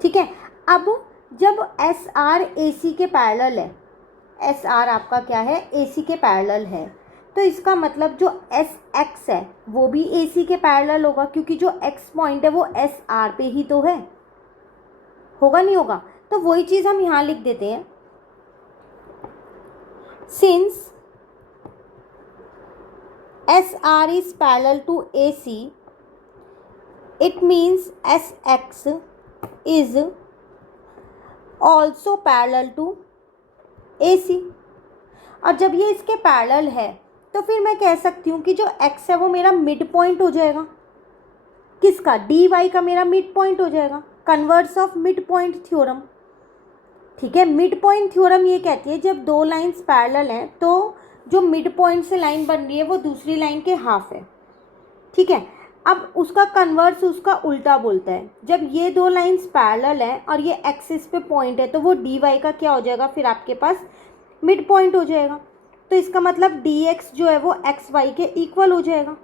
ठीक है, अब जब एस आर ए सी के पैरेलल है, एस आर आपका क्या है, ए सी के पैरेलल है, तो इसका मतलब जो एस एक्स है वो भी ए सी के पैरेलल होगा, क्योंकि जो एक्स पॉइंट है वो एस आर पे ही तो है, होगा नहीं होगा। तो वही चीज़ हम यहाँ लिख देते हैं, since S R is parallel to A C it means S X is also parallel to A C. और जब ये इसके पैरेलल है तो फिर मैं कह सकती हूँ कि जो x है वो मेरा मिड पॉइंट हो जाएगा, किसका, डी वाई का मेरा मिड पॉइंट हो जाएगा, converse of mid point theorem. ठीक है, मिड पॉइंट थ्योरम ये कहती है जब दो लाइंस पैरेलल हैं तो जो मिड पॉइंट से लाइन बन रही है वो दूसरी लाइन के हाफ है। ठीक है, अब उसका कन्वर्स उसका उल्टा बोलता है, जब ये दो लाइंस पैरेलल हैं और ये एक्सिस पे पॉइंट है तो वो डी वाई का क्या हो जाएगा, फिर आपके पास मिड पॉइंट हो जाएगा। तो इसका मतलब डी एक्स जो है वो एक्स वाई के इक्वल हो जाएगा।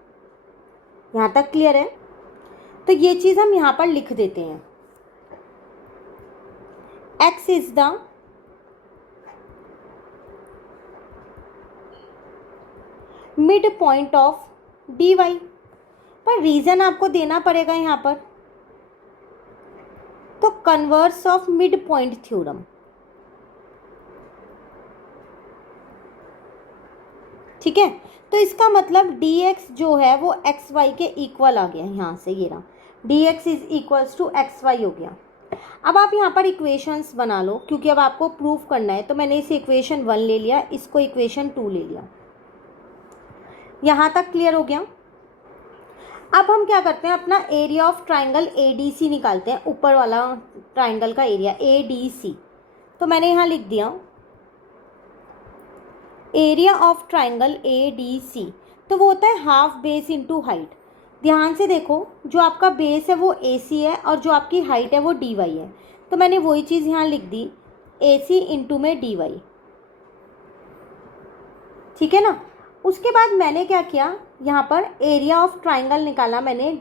यहाँ तक क्लियर है। तो ये चीज़ हम यहाँ पर लिख देते हैं, X is the mid point of D Y. पर रीज़न आपको देना पड़ेगा यहाँ पर, तो converse of mid point theorem. ठीक है, तो इसका मतलब dx जो है वो एक्स वाई के इक्वल आ गया, यहाँ से ये रहा, dx is equals to X Y हो गया। अब आप यहाँ पर इक्वेशंस बना लो, क्योंकि अब आपको प्रूफ करना है, तो मैंने इसे इक्वेशन 1 ले लिया, इसको इक्वेशन 2 ले लिया। यहाँ तक क्लियर हो गया। अब हम क्या करते हैं, अपना area of triangle A D C निकालते हैं, ऊपर वाला ट्राइंगल का एरिया ए डी सी। तो मैंने यहाँ लिख दिया area of triangle A D C, तो वो होता है हाफ बेस इंटू हाइट। ध्यान से देखो, जो आपका बेस है वो ए सी है और जो आपकी हाइट है वो डी वाई है, तो मैंने वही चीज़ यहाँ लिख दी, ए सी इंटू में डी वाई। ठीक है ना। उसके बाद मैंने क्या किया, यहाँ पर एरिया ऑफ ट्राइंगल निकाला मैंने,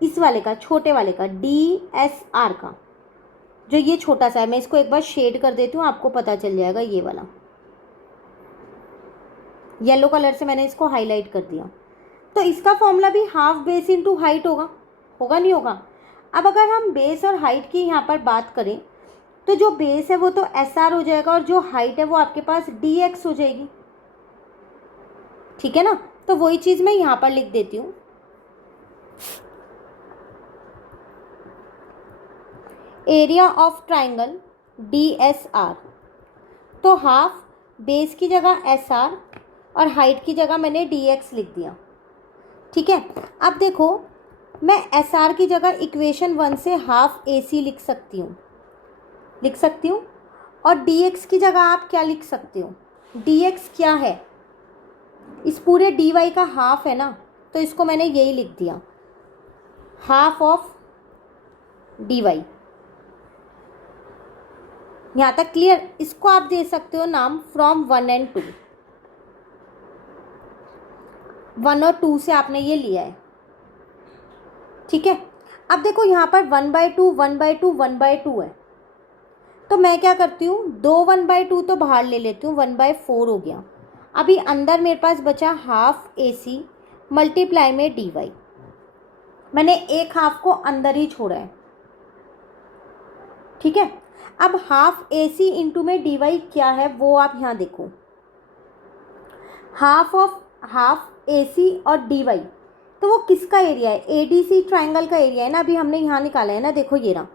इस वाले का, छोटे वाले का, डी एस आर का, जो ये छोटा सा है। मैं इसको एक बार शेड कर देती हूँ, आपको पता चल जाएगा। ये वाला येलो कलर से मैंने इसको हाईलाइट कर दिया। तो इसका फॉर्मूला भी हाफ बेस इंटू हाइट होगा, होगा नहीं होगा। अब अगर हम बेस और हाइट की यहाँ पर बात करें तो जो बेस है वो तो एस आर हो जाएगा और जो हाइट है वो आपके पास डी एक्स हो जाएगी, ठीक है ना। तो वही चीज़ मैं यहाँ पर लिख देती हूँ, area of triangle D S R. तो हाफ बेस की जगह एस आर और हाइट की जगह मैंने डी एक्स लिख दिया, ठीक है। अब देखो मैं एस आर की जगह इक्वेशन 1 से हाफ ए सी लिख सकती हूँ, और डी एक्स की जगह आप क्या लिख सकते हो, डी एक्स क्या है, इस पूरे डी वाई का हाफ है ना, तो इसको मैंने यही लिख दिया, हाफ ऑफ डी वाई। यहाँ तक क्लियर। इसको आप दे सकते हो नाम फ्रॉम 1 and 2, 1 और 2 से आपने ये लिया है, ठीक है। अब देखो यहाँ पर 1/2 1/2 1/2 है, तो मैं क्या करती हूँ, 2 1/2 तो बाहर ले लेती हूँ, 1/4 हो गया। अभी अंदर मेरे पास बचा हाफ ए सी मल्टीप्लाई में डी वाई, मैंने एक हाफ को अंदर ही छोड़ा है, ठीक है। अब हाफ ए सी इंटू में डी वाई क्या है वो आप यहाँ देखो, हाफ ए सी और डी वाई, तो वो किसका एरिया है, ए डी सी ट्राइंगल का एरिया है ना, अभी हमने यहाँ निकाला है ना, देखो ये रहा,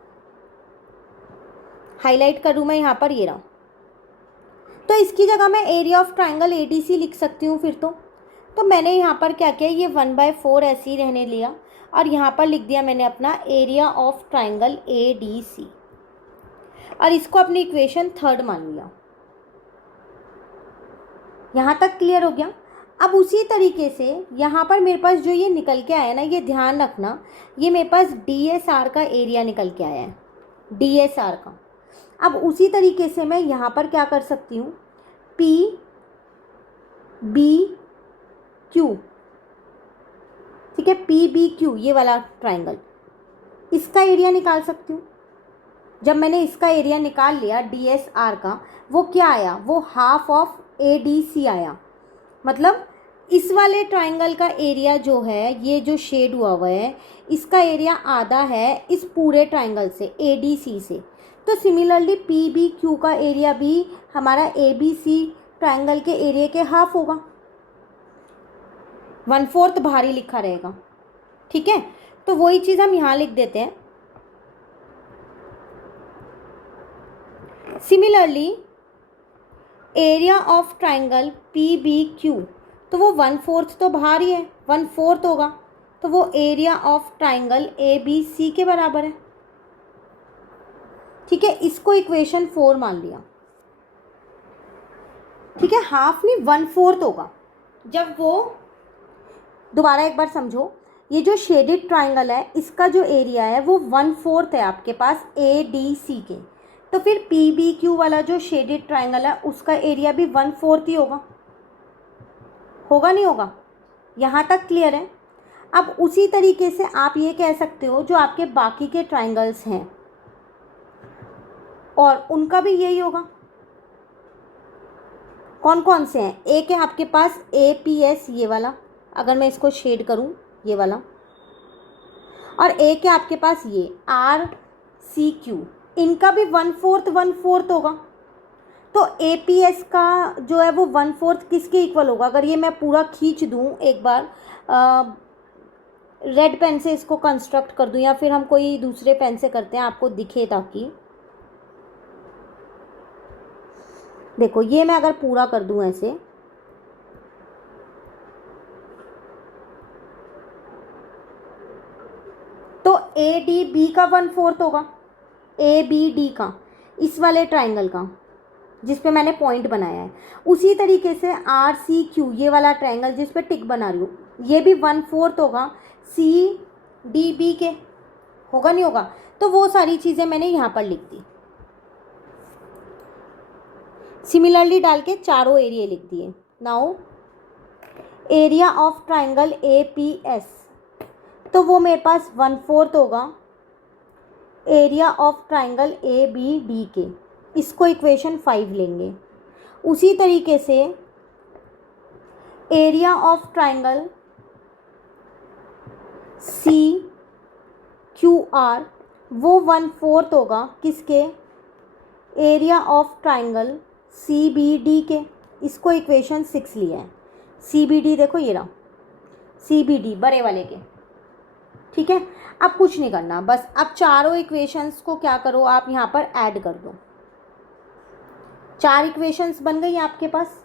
हाईलाइट करूँ मैं यहाँ पर, ये रहा। तो इसकी जगह मैं area of triangle A D C लिख सकती हूँ फिर तो मैंने यहाँ पर क्या किया, ये 1/4 ऐसे ही रहने लिया और यहाँ पर लिख दिया मैंने अपना area of triangle A D C, और इसको अपनी इक्वेशन 3 मान लिया। यहाँ तक क्लियर हो गया। अब उसी तरीके से यहाँ पर मेरे पास जो ये निकल के आया ना, ये ध्यान रखना, ये मेरे पास डी एस आर का एरिया निकल के आया है, डी एस आर का। अब उसी तरीके से मैं यहाँ पर क्या कर सकती हूँ, पी बी क्यू, ठीक है, पी बी क्यू ये वाला ट्राइंगल, इसका एरिया निकाल सकती हूँ। जब मैंने इसका एरिया निकाल लिया डी एस आर का, वो क्या आया, वो half of A D C आया। मतलब इस वाले ट्राइंगल का एरिया जो है, ये जो शेड हुआ है, इसका एरिया आधा है इस पूरे ट्राइंगल से, ए डी सी से। तो सिमिलरली पी बी क्यू का एरिया भी हमारा ए बी सी ट्राइंगल के एरिया के हाफ होगा, 1/4 बाहर ही लिखा रहेगा, ठीक है। तो वही चीज़ हम यहाँ लिख देते हैं, similarly area of triangle P B Q, तो वो 1/4 तो बाहर ही है, 1/4 होगा, तो वो area of triangle A B C के बराबर है, ठीक है। इसको इक्वेशन 4 मान लिया, ठीक है। हाफ नहीं 1/4 होगा। जब वो, दोबारा एक बार समझो, ये जो शेडेड ट्राइंगल है इसका जो एरिया है वो 1/4 है आपके पास ए डी सी के, तो फिर पी बी क्यू वाला जो शेडेड ट्राइंगल है उसका एरिया भी 1/4 ही होगा, होगा नहीं होगा। यहाँ तक क्लियर है। अब उसी तरीके से आप ये कह सकते हो जो आपके बाकी के ट्राइंगल्स हैं और उनका भी यही होगा। कौन कौन से हैं, एक है आपके पास ए पी एस ये वाला, अगर मैं इसको शेड करूं ये वाला, और एक है आपके पास ये आर सी क्यू, इनका भी 1/4 होगा। तो ए पी एस का जो है वो 1/4 किसके इक्वल होगा, अगर ये मैं पूरा खींच दूं एक बार, रेड पेन से इसको कंस्ट्रक्ट कर दूं या फिर हम कोई दूसरे पेन से करते हैं आपको दिखे, ताकि देखो ये मैं अगर पूरा कर दूं ऐसे, तो ए डी बी का 1/4 होगा, ए बी डी का, इस वाले ट्राइंगल का जिस पे मैंने पॉइंट बनाया है। उसी तरीके से आर सी क्यू ये वाला ट्राइंगल जिस पे टिक बना रही हूँ, ये भी 1/4 होगा सी डी बी के, होगा नहीं होगा। तो वो सारी चीज़ें मैंने यहाँ पर लिख दी, सिमिलरली डाल के चारों एरिया लिख दिए। Now area of triangle A P S, तो वो मेरे पास 1/4 होगा area of triangle A B D के, इसको इक्वेशन 5 लेंगे। उसी तरीके से एरिया ऑफ ट्राइंगल CQR वो 1/4 होगा किसके, एरिया ऑफ ट्राइंगल CBD के। इसको इक्वेशन 6 लिया है। CBD देखो ये रहा, CBD बड़े वाले के, ठीक है। अब कुछ नहीं करना, बस अब चारों इक्वेशंस को क्या करो, आप यहाँ पर ऐड कर दो। 4 इक्वेशंस बन गई आपके पास।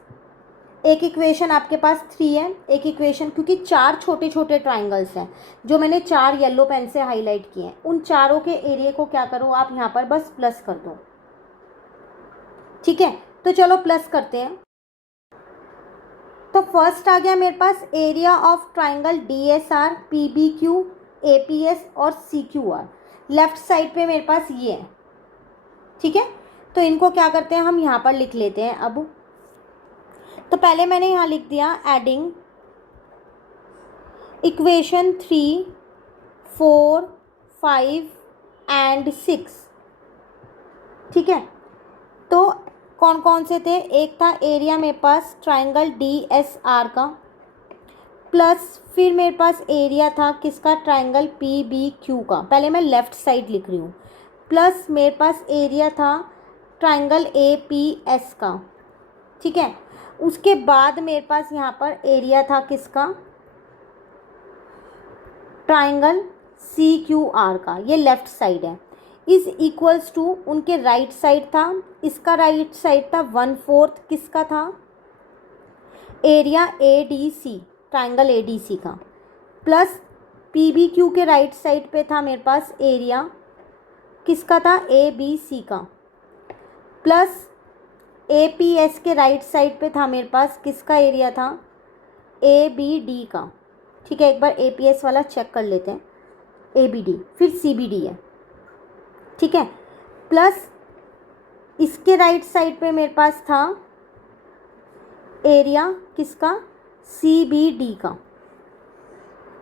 एक इक्वेशन आपके पास 3 है, एक इक्वेशन, क्योंकि 4 छोटे छोटे ट्राइंगल्स हैं जो मैंने 4 येलो पेन से हाईलाइट किए हैं, उन चारों के एरिया को क्या करो आप यहाँ पर बस प्लस कर दो, ठीक है। तो चलो प्लस करते हैं। तो फर्स्ट आ गया मेरे पास area of triangle DSR, PBQ, APS और CQR। लेफ्ट साइड पे मेरे पास ये है, ठीक है। तो इनको क्या करते हैं हम यहाँ पर लिख लेते हैं। अब तो पहले मैंने यहाँ लिख दिया एडिंग इक्वेशन 3, 4, 5 एंड 6, ठीक है। तो कौन कौन से थे, एक था एरिया मेरे पास ट्राइंगल DSR का, प्लस फिर मेरे पास एरिया था किसका, ट्राइंगल PBQ का। पहले मैं लेफ़्ट साइड लिख रही हूँ। प्लस मेरे पास एरिया था ट्राइंगल APS का, ठीक है। उसके बाद मेरे पास यहाँ पर एरिया था किसका, ट्राइंगल CQR का, ये लेफ़्ट साइड है। इज इक्वल्स टू उनके राइट साइड था, इसका राइट साइड था 1/4 किसका था, एरिया ADC, ट्राइंगल ADC का, प्लस PBQ के राइट साइड पे था मेरे पास एरिया किसका था, ABC का, प्लस APS के राइट साइड पे था मेरे पास किसका एरिया था, ABD का, ठीक है। एक बार APS वाला चेक कर लेते हैं, ABD, फिर CBD है, ठीक है। प्लस इसके राइट साइड पे मेरे पास था एरिया किसका, CBD का।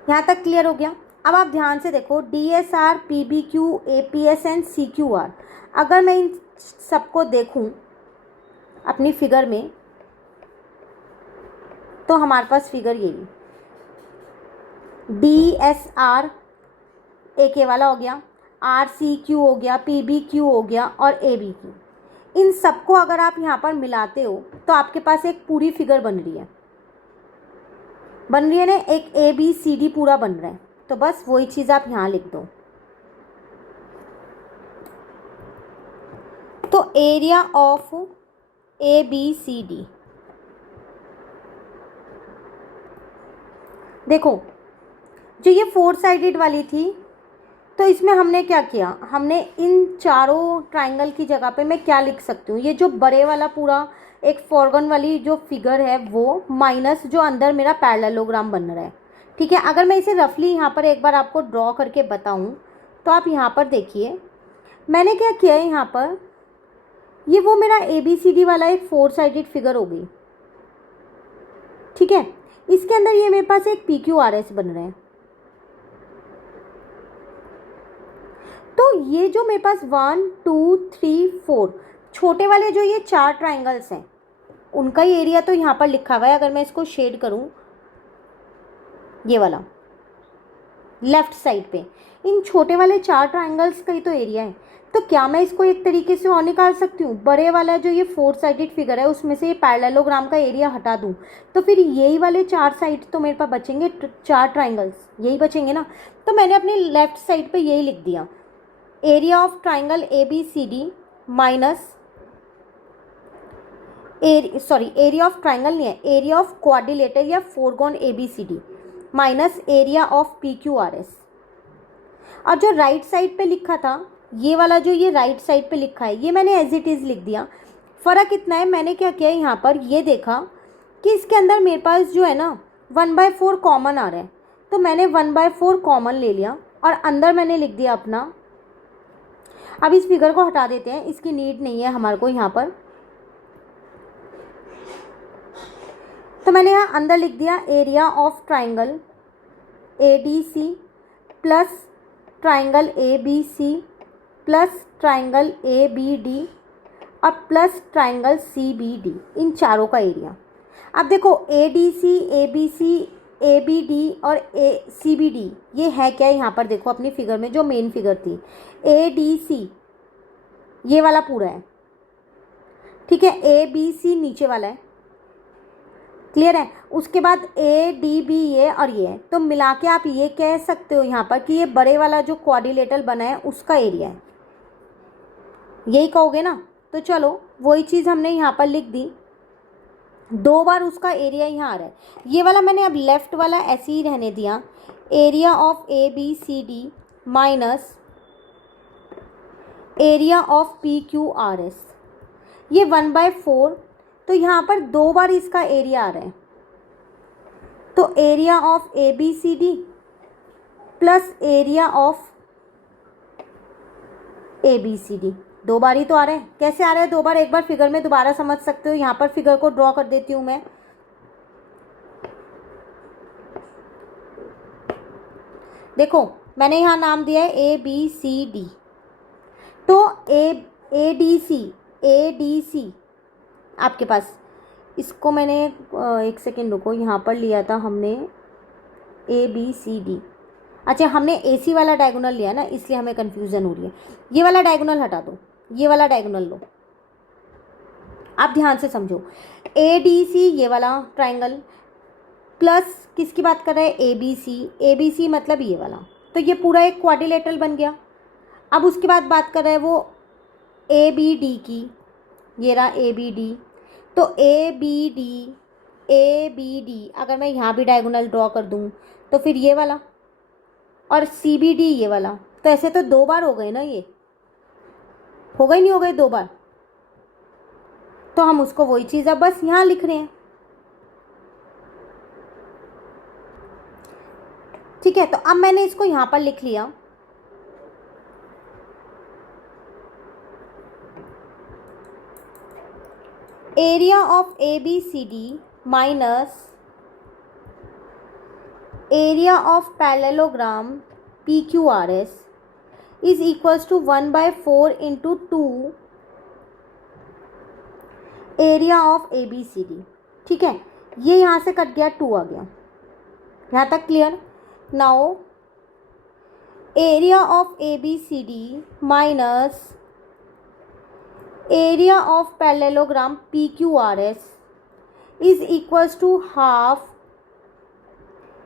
यहाँ तक क्लियर हो गया। अब आप ध्यान से देखो, DSR, PBQ, APS and CQR, अगर मैं इन सबको देखूँ अपनी फिगर में, तो हमारे पास फिगर यही, DSR एक ये वाला हो गया, RCQ हो गया, PBQ हो गया और ABQ। इन सबको अगर आप यहाँ पर मिलाते हो तो आपके पास एक पूरी फिगर बन रही है ना, एक ABCD पूरा बन रहा है। तो बस वही चीज़ आप यहाँ लिख दो। तो एरिया ऑफ ABCD, देखो जो ये 4 साइडेड वाली थी, तो इसमें हमने क्या किया, हमने इन चारों ट्राइंगल की जगह पे मैं क्या लिख सकती हूँ, ये जो बड़े वाला पूरा एक फोरगन वाली जो फिगर है वो, माइनस जो अंदर मेरा पैरेललोग्राम बन रहा है, ठीक है। अगर मैं इसे रफली यहाँ पर एक बार आपको ड्रॉ करके बताऊँ, तो आप यहाँ पर देखिए मैंने क्या किया है, यहाँ पर ये वो मेरा ABCD वाला एक 4 साइडेड फिगर हो गई, ठीक है। इसके अंदर ये मेरे पास एक PQRS बन रहे हैं। तो ये जो मेरे पास 1, 2, 3, 4 छोटे वाले जो ये 4 ट्राइंगल्स हैं, उनका ही एरिया तो यहाँ पर लिखा हुआ है। अगर मैं इसको शेड करूँ, ये वाला लेफ्ट साइड पे इन छोटे वाले 4 ट्राइंगल्स का ही तो एरिया है। तो क्या मैं इसको एक तरीके से और निकाल सकती हूँ, बड़े वाला जो ये 4 साइडेड फिगर है उसमें से ये पैरेललोग्राम का एरिया हटा दूँ, तो फिर यही वाले 4 साइड तो मेरे पास बचेंगे, 4 ट्राइंगल्स यही बचेंगे ना। तो मैंने अपने लेफ्ट साइड पे यही लिख दिया, area of triangle ABCD minus area of triangle नहीं है, एरिया ऑफ क्वाड्रिलेटर या foregone ABCD minus area of PQRS। और जो राइट साइड पे लिखा था, ये वाला जो ये राइट साइड पे लिखा है, ये मैंने एज इट इज़ लिख दिया। फ़र्क इतना है, मैंने क्या किया यहाँ पर, ये देखा कि इसके अंदर मेरे पास जो है ना 1/4 कॉमन आ रहा है, तो मैंने 1/4 कॉमन ले लिया और अंदर मैंने लिख दिया अपना। अब इस फिगर को हटा देते हैं, इसकी नीड नहीं है हमारे को यहाँ पर। तो मैंने यहाँ अंदर लिख दिया area of triangle ADC plus triangle ABC plus triangle ABD और प्लस ट्राइंगल CBD, इन चारों का एरिया। अब देखो ADC, ABC A B D और ए सी बी डी ये है क्या, यहाँ पर देखो अपनी फिगर में जो मेन फिगर थी, ए डी सी ये वाला पूरा है, ठीक है, ए बी सी नीचे वाला है, क्लियर है। उसके बाद ए डी बी ये और ये है, तो मिला के आप ये कह सकते हो यहाँ पर कि ये बड़े वाला जो क्वाड्रिलेटरल बना है उसका एरिया है, यही कहोगे ना। तो चलो वही चीज़ हमने यहाँ पर लिख दी, 2 बार उसका एरिया यहाँ आ रहा है। ये वाला मैंने अब लेफ्ट वाला ऐसे ही रहने दिया, area of A B C D minus area of P Q R S, ये 1/4, तो यहाँ पर 2 बार इसका एरिया आ रहा है, तो area of A B C D plus area of A B C D, 2 बार ही तो आ रहा है। कैसे आ रहा है 2 बार, एक बार फिगर में दोबारा समझ सकते हो, यहाँ पर फिगर को ड्रॉ कर देती हूँ मैं। देखो मैंने यहाँ नाम दिया है ए बी सी डी, तो ए डी सी आपके पास, इसको मैंने एक सेकेंड रुको, यहाँ पर लिया था हमने ए बी सी डी, अच्छा हमने ए सी वाला डायगोनल लिया ना, इसलिए हमें कन्फ्यूज़न हो रही है। ये वाला डायगोनल हटा दो, ये वाला डायगोनल लो, आप ध्यान से समझो। ए डी सी ये वाला ट्राइंगल प्लस किसकी बात कर रहा है, ए बी सी मतलब ये वाला, तो ये पूरा एक क्वाड्रिलेटरल बन गया। अब उसके बाद बात कर रहा है वो ए बी डी की, ये रहा ए बी डी, तो ए बी डी अगर मैं यहाँ भी डायगोनल ड्रॉ कर दूँ तो फिर ये वाला, और सी बी डी ये वाला, तो ऐसे तो 2 बार हो गए ना, ये हो गए नहीं हो गए 2 बार, तो हम उसको वही चीज़ अब बस यहाँ लिख रहे हैं, ठीक है। तो अब मैंने इसको यहाँ पर लिख लिया, area of A B C D minus area of parallelogram P Q R S is equals to 1/4 into 2 area of A B C D, ठीक है। ये यहाँ से कट गया, 2 आ गया, यहाँ तक clear. Now area of A B C D minus area of parallelogram P Q R S is equals to half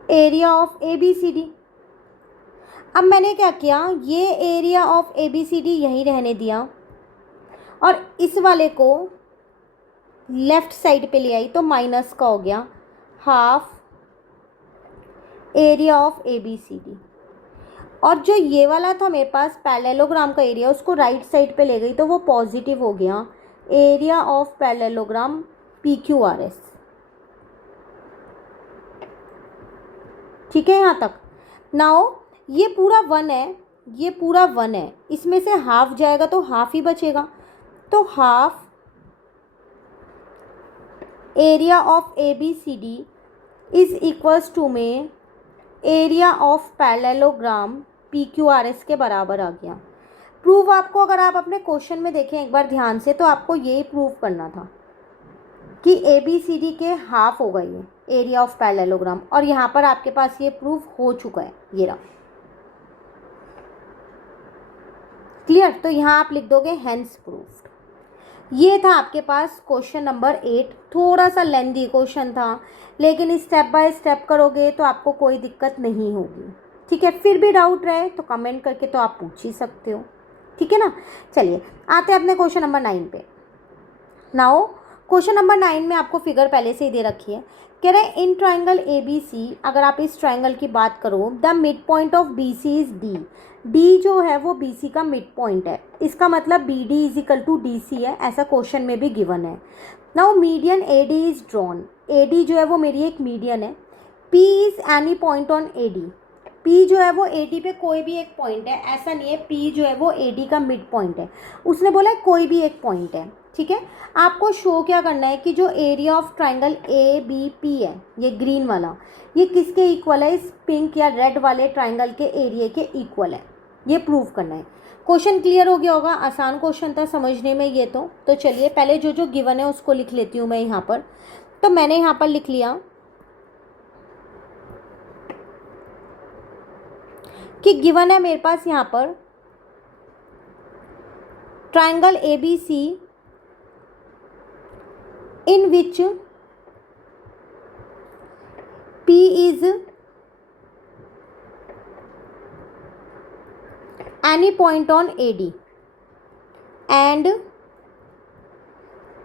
area of A B C D. अब मैंने क्या किया, ये area of A B C D यहीं रहने दिया और इस वाले को लेफ़्ट साइड पे ले आई, तो माइनस का हो गया half area of A B C D, और जो ये वाला था मेरे पास पैरेललोग्राम का एरिया, उसको राइट साइड पे ले गई तो वो पॉजिटिव हो गया, area of parallelogram P Q R S, ठीक है यहाँ तक। नाउ ये पूरा 1 है, ये पूरा 1 है, इसमें से हाफ जाएगा तो हाफ ही बचेगा, तो half area of A B C D is equals to में area of parallelogram P Q R S के बराबर आ गया। प्रूव आपको अगर आप अपने क्वेश्चन में देखें एक बार ध्यान से, तो आपको यही प्रूव करना था कि ए बी सी डी के हाफ होगा ये एरिया ऑफ पैरेललोग्राम, और यहाँ पर आपके पास ये प्रूव हो चुका है, ये रहा, क्लियर। तो यहाँ आप लिख दोगे हेंस प्रूव्ड। ये था आपके पास क्वेश्चन नंबर 8, थोड़ा सा लेंदी क्वेश्चन था, लेकिन स्टेप बाय स्टेप करोगे तो आपको कोई दिक्कत नहीं होगी, ठीक है। फिर भी डाउट रहे तो कमेंट करके तो आप पूछ ही सकते हो, ठीक है ना। चलिए आते हैं अपने क्वेश्चन नंबर 9 पे। नाउ क्वेश्चन नंबर 9 में आपको फिगर पहले से ही दे रखी है, कह रहे हैं इन ट्राइंगल ए बी सी, अगर आप इस ट्राइंगल की बात करो, the mid point of B C is D, D जो है वो बी सी का मिड पॉइंट है, इसका मतलब B D is equal to D C है, ऐसा क्वेश्चन में भी गिवन है। Now median A D is drawn, A D जो है वो मेरी एक मीडियन है, P is any point on A D, P जो है वो ए डी पे कोई भी एक पॉइंट है, ऐसा नहीं है पी जो है वो ए डी का मिड पॉइंट है, उसने बोला है कोई भी एक पॉइंट है, ठीक है। आपको शो क्या करना है कि जो area of triangle A B P है, ये ग्रीन वाला, ये किसके इक्वल है, इस पिंक या रेड वाले ट्राइंगल के एरिया के इक्वल है, ये प्रूव करना है। क्वेश्चन क्लियर हो गया होगा, आसान क्वेश्चन था समझने में ये तो चलिए पहले जो जो गिवन है उसको लिख लेती हूँ मैं यहाँ पर। तो मैंने यहाँ पर लिख लिया कि गिवन है मेरे पास यहाँ पर triangle ABC in which P is any point on AD and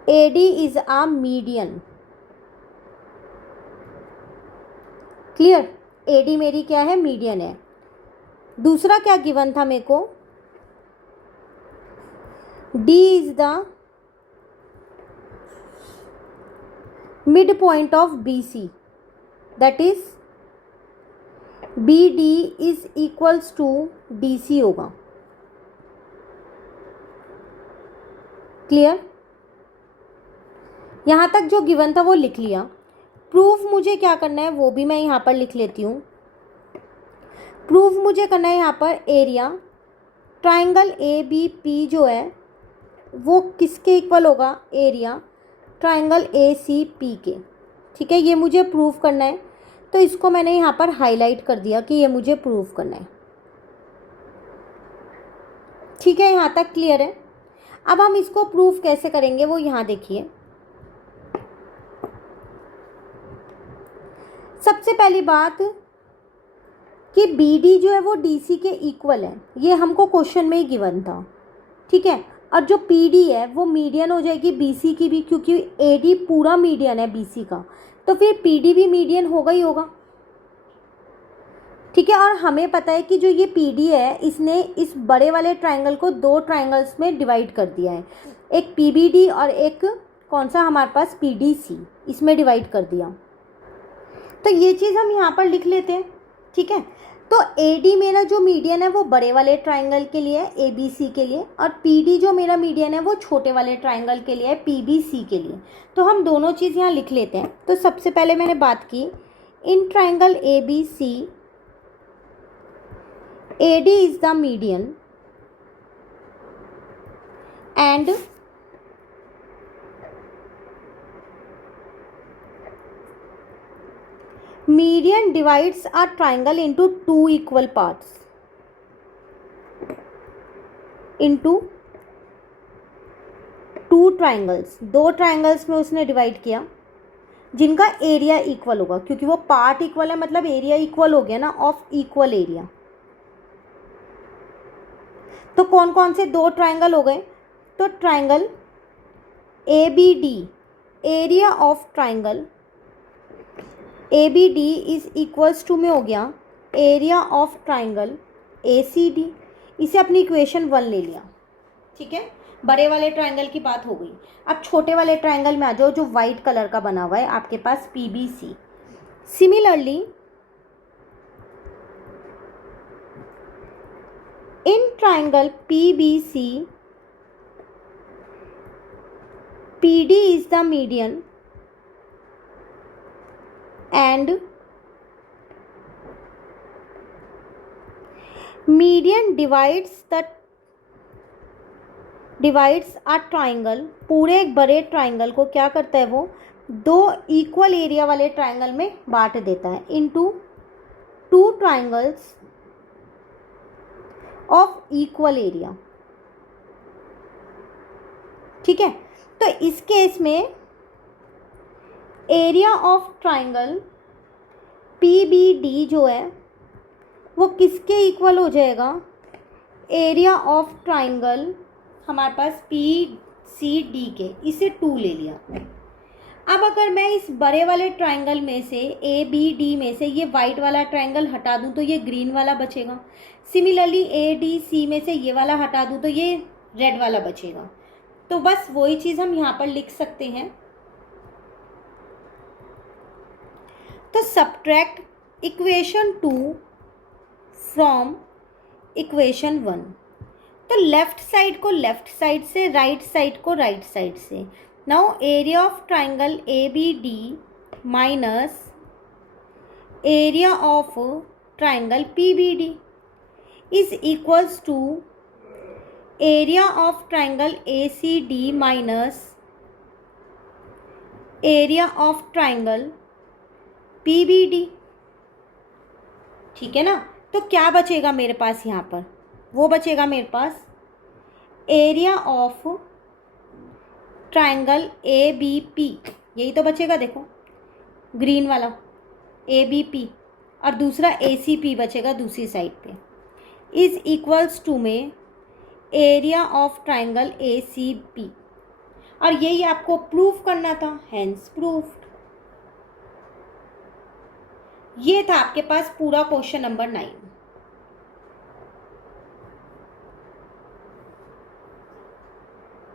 AD is a median. Clear? AD मेरी क्या है? मीडियन है। दूसरा क्या गिवन था मेरे को? D is the mid point of BC, that is BD is equals to DC होगा। क्लियर? यहाँ तक जो गिवन था वो लिख लिया। प्रूफ मुझे क्या करना है वो भी मैं यहाँ पर लिख लेती हूँ। प्रूफ मुझे करना है यहाँ पर एरिया ट्राइंगल ABP जो है वो किसके इक्वल होगा? एरिया ट्राइंगल ACP के। ठीक है, ये मुझे प्रूफ करना है, तो इसको मैंने यहाँ पर हाईलाइट कर दिया कि ये मुझे प्रूफ करना है। ठीक है, यहाँ तक क्लियर है। अब हम इसको प्रूफ कैसे करेंगे वो यहाँ देखिए। सबसे पहली बात कि BD जो है वो DC के इक्वल है, ये हमको क्वेश्चन में ही गिवन था। ठीक है, और जो PD है वो मीडियन हो जाएगी BC की भी, क्योंकि AD पूरा मीडियन है BC का, तो फिर PD भी मीडियन होगा ही होगा। ठीक है, और हमें पता है कि जो ये PD है इसने इस बड़े वाले ट्राइंगल को दो ट्राइंगल्स में डिवाइड कर दिया है, एक PBD और एक कौन सा हमारे पास PDC, इसमें डिवाइड कर दिया। तो ये चीज़ हम यहाँ पर लिख लेते हैं। ठीक है, तो AD मेरा जो मीडियन है वो बड़े वाले ट्राइंगल के लिए है ABC के लिए, और PD जो मेरा मीडियन है वो छोटे वाले ट्राइंगल के लिए है PBC के लिए। तो हम दोनों चीज़ यहाँ लिख लेते हैं। तो सबसे पहले मैंने बात की इन triangle ABC AD is the median and median divides a triangle into two equal parts, into two triangles। दो ट्राइंगल्स में उसने डिवाइड किया जिनका एरिया इक्वल होगा, क्योंकि वो पार्ट इक्वल है मतलब एरिया इक्वल हो गया ना, ऑफ इक्वल एरिया। तो कौन कौन से दो ट्राइंगल हो गए? तो triangle ABD, area of triangle ABD is equals to में हो गया एरिया ऑफ ट्राइंगल ACD। इसे अपनी इक्वेशन 1 ले लिया। ठीक है, बड़े वाले ट्राइंगल की बात हो गई। अब छोटे वाले ट्राइंगल में आ जाओ, जो वाइट कलर का बना हुआ है आपके पास PBC। Similarly in triangle PBC PD is the median and median divides a triangle। पूरे एक बड़े ट्राइंगल को क्या करता है? वो दो इक्वल एरिया वाले ट्राइंगल में बांट देता है into two triangles of equal area. ठीक है, तो इस केस में एरिया ऑफ ट्राइंगल PBD जो है वो किसके इक्वल हो जाएगा? एरिया ऑफ ट्राइंगल हमारे पास PCD के। इसे 2 ले लिया। अब अगर मैं इस बड़े वाले ट्राइंगल में से ABD में से ये वाइट वाला ट्राइंगल हटा दूं तो ये ग्रीन वाला बचेगा। सिमिलरली ADC में से ये वाला हटा दूं तो ये रेड वाला बचेगा। तो बस वही चीज़ हम यहाँ पर लिख सकते हैं। तो सब्ट्रैक्ट इक्वेशन 2 फ्रॉम इक्वेशन 1। तो लेफ्ट साइड को लेफ्ट साइड से, राइट साइड को राइट साइड से। Now area of triangle ABD minus area of triangle PBD is equals to area of triangle ACD minus area of triangle PBD। ठीक है ना, तो क्या बचेगा मेरे पास यहाँ पर, वो बचेगा मेरे पास area of triangle A B P, यही तो बचेगा, देखो ग्रीन वाला ए बी पी, और दूसरा ए सी पी बचेगा दूसरी साइड पे, इज इक्वल्स टू में area of triangle A C P, और यही आपको प्रूफ करना था, हेंस प्रूफ्ड। ये था आपके पास पूरा क्वेश्चन नंबर 9।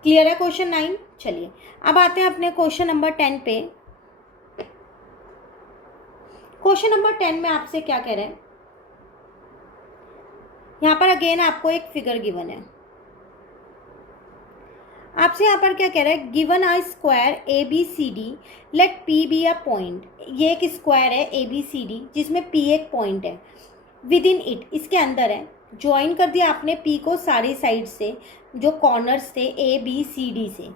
क्लियर है क्वेश्चन 9? चलिए अब आते हैं अपने क्वेश्चन नंबर 10 पे। क्वेश्चन नंबर 10 में आपसे क्या कह रहे हैं, यहां पर अगेन आपको एक फिगर गिवन है। आपसे यहाँ पर क्या कह रहा है, given a square A B C D, let P be a point. ये एक स्क्वायर है ए बी सी डी जिसमें पी एक पॉइंट है, विद इन इट, इसके अंदर है। ज्वाइन कर दिया आपने पी को सारी साइड से, जो कॉर्नर्स थे ए बी सी डी से।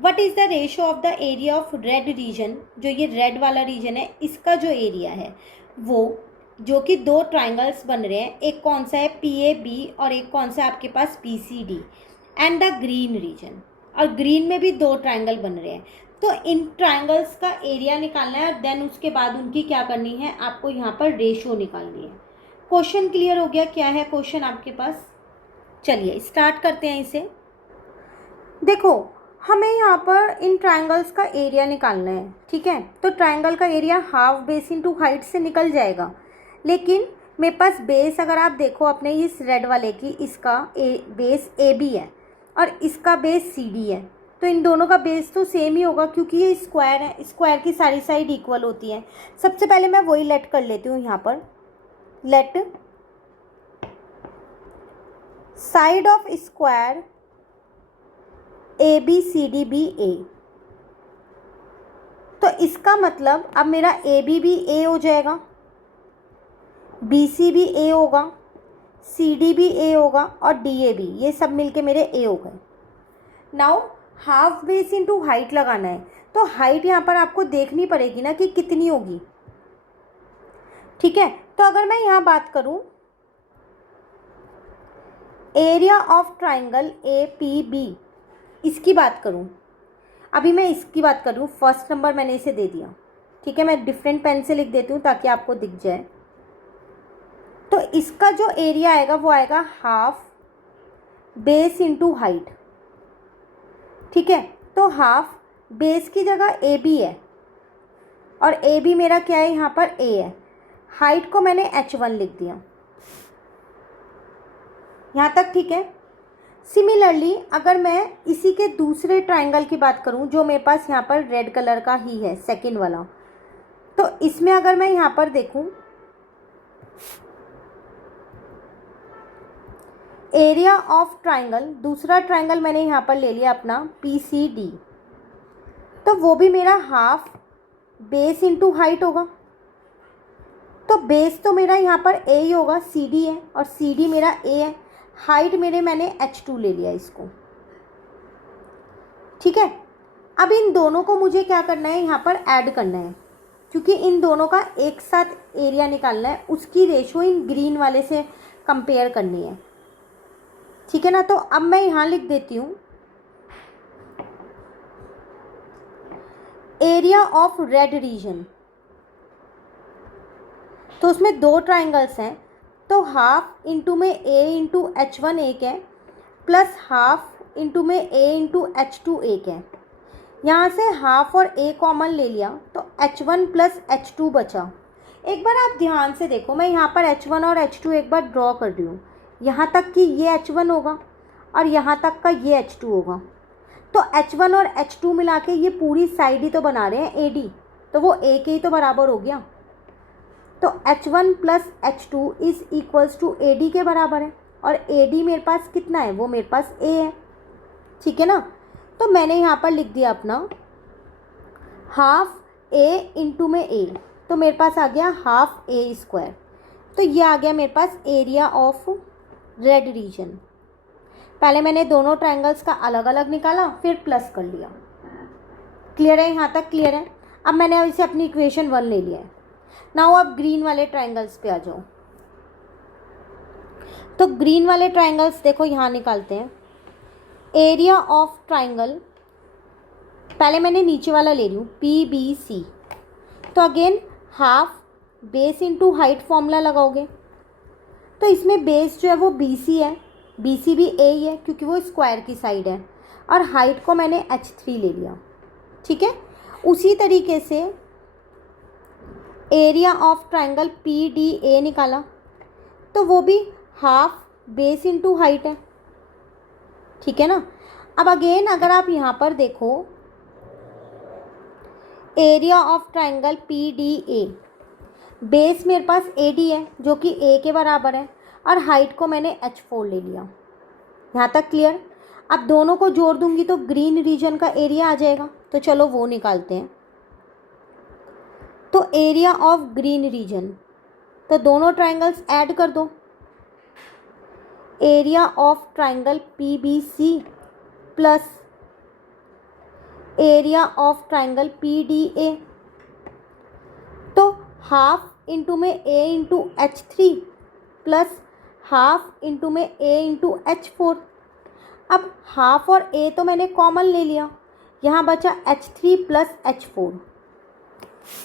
What is the ratio of the area of red reason, जो ये रेड वाला रीजन है इसका जो एरिया है वो, जो कि दो ट्राइंगल्स बन रहे हैं, एक कौन सा है पी ए बी और एक कौन सा आपके पास P C D, and the green region, और ग्रीन में भी दो ट्राइंगल बन रहे हैं। तो इन ट्राइंगल्स का एरिया निकालना है और देन उसके बाद उनकी क्या करनी है, आपको यहाँ पर रेशियो निकालनी है। क्वेश्चन क्लियर हो गया? क्या है क्वेश्चन आपके पास? चलिए स्टार्ट करते हैं इसे। देखो हमें यहाँ पर इन ट्राइंगल्स का एरिया निकालना है, ठीक है। तो ट्राइंगल का area half base into height से निकल जाएगा, लेकिन मेरे पास बेस अगर आप देखो अपने इस रेड वाले की, इसका बेस ए बी है और इसका बेस सी डी है, तो इन दोनों का बेस तो सेम ही होगा क्योंकि ये स्क्वायर है, स्क्वायर की सारी साइड इक्वल होती है। सबसे पहले मैं वही लेट कर लेती हूँ यहाँ पर, let side of square A B C D B A. तो इसका मतलब अब मेरा ए बी भी ए हो जाएगा, बी सी भी ए होगा, सी डी भी ए होगा और डी ए भी, ये सब मिलके मेरे ए हो गए। Now half base into height लगाना है, तो हाइट यहाँ पर आपको देखनी पड़ेगी ना कि कितनी होगी, ठीक है। तो अगर मैं यहाँ बात करूँ area of triangle A P B, इसकी बात करूँ, अभी मैं इसकी बात करूँ, फर्स्ट नंबर मैंने इसे दे दिया, ठीक है। मैं डिफरेंट पेन से लिख देती हूँ ताकि आपको दिख जाए। तो इसका जो एरिया आएगा वो आएगा हाफ बेस इंटू हाइट, ठीक है। तो हाफ बेस की जगह ए बी है और ए बी मेरा क्या है, यहाँ पर ए है। हाइट को मैंने h1 लिख दिया, यहाँ तक ठीक है। सिमिलरली अगर मैं इसी के दूसरे ट्राइंगल की बात करूँ, जो मेरे पास यहाँ पर रेड कलर का ही है, सेकंड वाला, तो इसमें अगर मैं यहाँ पर देखूँ एरिया ऑफ ट्राइंगल, दूसरा ट्राइंगल मैंने यहाँ पर ले लिया अपना पी सी डी, तो वो भी मेरा हाफ बेस इंटू हाइट होगा। तो बेस तो मेरा यहाँ पर ए ही होगा, सी डी है और सी डी मेरा ए है, हाइट मेरे मैंने h2 ले लिया इसको, ठीक है। अब इन दोनों को मुझे क्या करना है, यहाँ पर ऐड करना है, क्योंकि इन दोनों का एक साथ एरिया निकालना है, उसकी रेशो इन ग्रीन वाले से कंपेयर करनी है, ठीक है ना। तो अब मैं यहाँ लिख देती हूँ एरिया ऑफ रेड रीजन। तो उसमें दो ट्राइंगल्स हैं, तो हाफ इंटू में ए इंटू h1 एक है, प्लस हाफ इंटू में ए इंटू h2 एक है। यहाँ से हाफ और ए कॉमन ले लिया तो h1 प्लस h2 बचा। एक बार आप ध्यान से देखो, मैं यहाँ पर h1 और h2 एक बार ड्रॉ कर रही हूँ, यहाँ तक कि ये h1 होगा और यहाँ तक का ये h2 होगा। तो h1 और h2 मिला के ये पूरी साइड ही तो बना रहे हैं AD, तो वो A के ही तो बराबर हो गया। तो h1 plus h2 is equals to AD के बराबर है, और AD मेरे पास कितना है, वो मेरे पास A है, ठीक है ना। तो मैंने यहाँ पर लिख दिया अपना हाफ A इंटू में A, तो मेरे पास आ गया हाफ A स्क्वायर। तो ये आ गया मेरे पास एरिया ऑफ रेड रीजन। पहले मैंने दोनों ट्राइंगल्स का अलग अलग निकाला, फिर प्लस कर लिया। क्लियर है? यहाँ तक क्लियर है? अब मैंने इसे अपनी इक्वेशन 1 ले लिया है। नाउ अब ग्रीन वाले ट्राइंगल्स पे आ जाओ। तो ग्रीन वाले ट्राइंगल्स देखो यहाँ निकालते हैं। एरिया ऑफ ट्राइंगल, पहले मैंने नीचे वाला ले रही हूँ PBC, तो again half base into height formula लगाओगे। तो इसमें बेस जो है वो BC है, BC भी A ही है क्योंकि वो स्क्वायर की साइड है, और हाइट को मैंने H3 ले लिया। ठीक है, उसी तरीके से एरिया ऑफ ट्राइंगल PDA निकाला, तो वो भी हाफ बेस इंटू हाइट है। ठीक है ना। अब अगेन अगर आप यहाँ पर देखो, area of triangle PDA, base मेरे पास AD है जो कि A के बराबर है, और हाइट को मैंने H4 ले लिया। यहाँ तक क्लियर। अब दोनों को जोड़ दूंगी तो ग्रीन रीजन का एरिया आ जाएगा, तो चलो वो निकालते हैं। तो एरिया ऑफ ग्रीन रीजन, तो दोनों ट्राइंगल्स ऐड कर दो। Area of triangle PBC plus area of triangle PDA, तो हाफ इंटू में A into H3 plus half into में A इंटू H4। अब हाफ और A तो मैंने कॉमन ले लिया, यहाँ बचा H3 प्लस H4।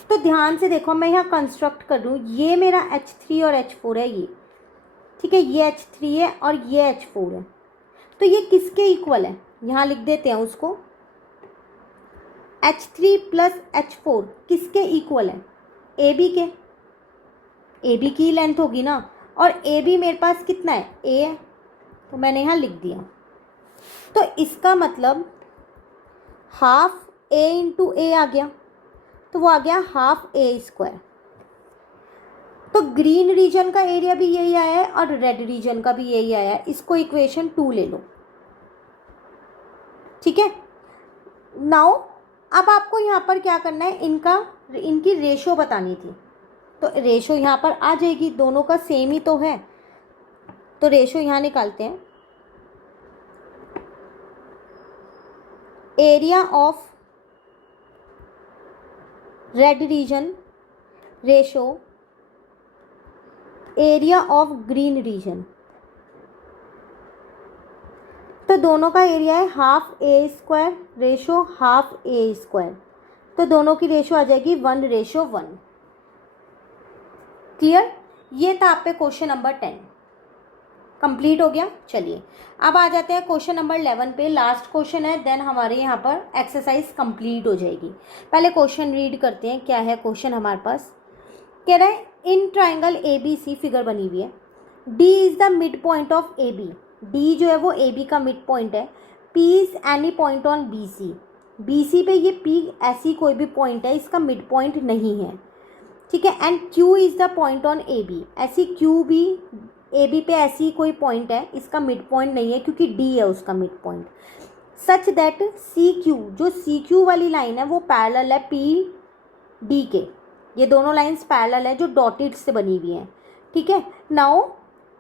तो ध्यान से देखो, मैं यहाँ कंस्ट्रक्ट कर रही हूँ, ये मेरा H3 और H4 है ये। ठीक है, ये H3 है और ये H4 है, तो ये किसके इक्वल है, यहाँ लिख देते हैं उसको। H3 प्लस H4 किसके इक्वल है, AB के। AB की लेंथ होगी ना, और AB मेरे पास कितना है, A है, तो मैंने यहाँ लिख दिया। तो इसका मतलब हाफ A इंटू A आ गया, तो वो आ गया हाफ A स्क्वायर। तो ग्रीन रीजन का एरिया भी यही आया है और रेड रीजन का भी यही आया है, इसको इक्वेशन 2 ले लो। ठीक है, नाउ अब आपको यहाँ पर क्या करना है, इनकी रेशो बतानी थी, तो रेशो यहाँ पर आ जाएगी, दोनों का सेम ही तो है, तो रेशो यहाँ निकालते हैं। Area of red region ratio area of green region, तो दोनों का एरिया है half A square ratio half A square, तो दोनों की रेशो आ जाएगी 1:1। क्लियर। ये था आप पे क्वेश्चन नंबर 10 कंप्लीट हो गया। चलिए अब आ जाते हैं क्वेश्चन नंबर 11 पे, लास्ट क्वेश्चन है, देन हमारे यहाँ पर एक्सरसाइज कंप्लीट हो जाएगी। पहले क्वेश्चन रीड करते हैं, क्या है क्वेश्चन हमारे पास। कह रहा है इन ट्राइंगल ABC फिगर बनी हुई है, D is the mid point of AB, D जो है वो AB का मिड पॉइंट है। P is any point on BC, BC पे ये P ऐसी कोई भी पॉइंट है, इसका मिड पॉइंट नहीं है। ठीक है, and Q is the point on AB, ऐसी Q भी AB पे ऐसी कोई पॉइंट है, इसका मिड पॉइंट नहीं है क्योंकि D है उसका mid point. Such that CQ, जो CQ वाली लाइन है वो पैरेलल है PD के, ये दोनों लाइंस पैरेलल है जो डॉटेड से बनी हुई हैं। ठीक है, नाउ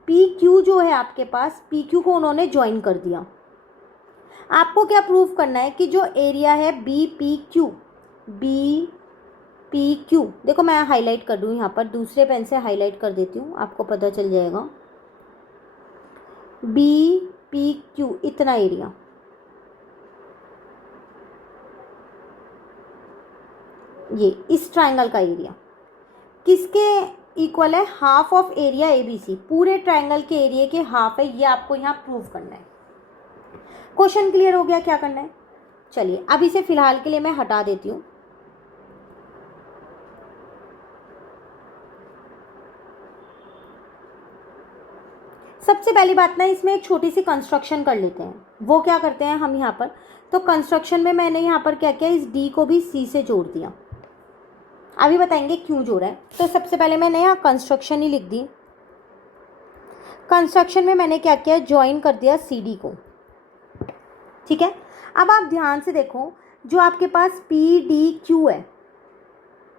PQ जो है आपके पास, PQ को उन्होंने ज्वाइन कर दिया। आपको क्या प्रूव करना है कि जो एरिया है BPQ, देखो मैं हाईलाइट कर दूँ यहाँ पर, दूसरे पेन से हाईलाइट कर देती हूँ, आपको पता चल जाएगा। BPQ इतना एरिया, ये इस ट्राइंगल का एरिया किसके इक्वल है, हाफ ऑफ एरिया ABC, पूरे ट्राइंगल के एरिया के हाफ है, ये आपको यहाँ प्रूव करना है। क्वेश्चन क्लियर हो गया, क्या करना है। चलिए अब इसे फिलहाल के लिए मैं हटा देती हूँ। सबसे पहली बात ना, इसमें एक छोटी सी कंस्ट्रक्शन कर लेते हैं। वो क्या करते हैं हम यहाँ पर, तो कंस्ट्रक्शन में मैंने यहाँ पर क्या किया, इस D को भी C से जोड़ दिया। अभी बताएंगे क्यों जोड़ा है। तो सबसे पहले मैंने यहाँ कंस्ट्रक्शन ही लिख दी। कंस्ट्रक्शन में मैंने क्या किया, ज्वाइन कर दिया CD को। ठीक है, अब आप ध्यान से देखो, जो आपके पास PDQ है,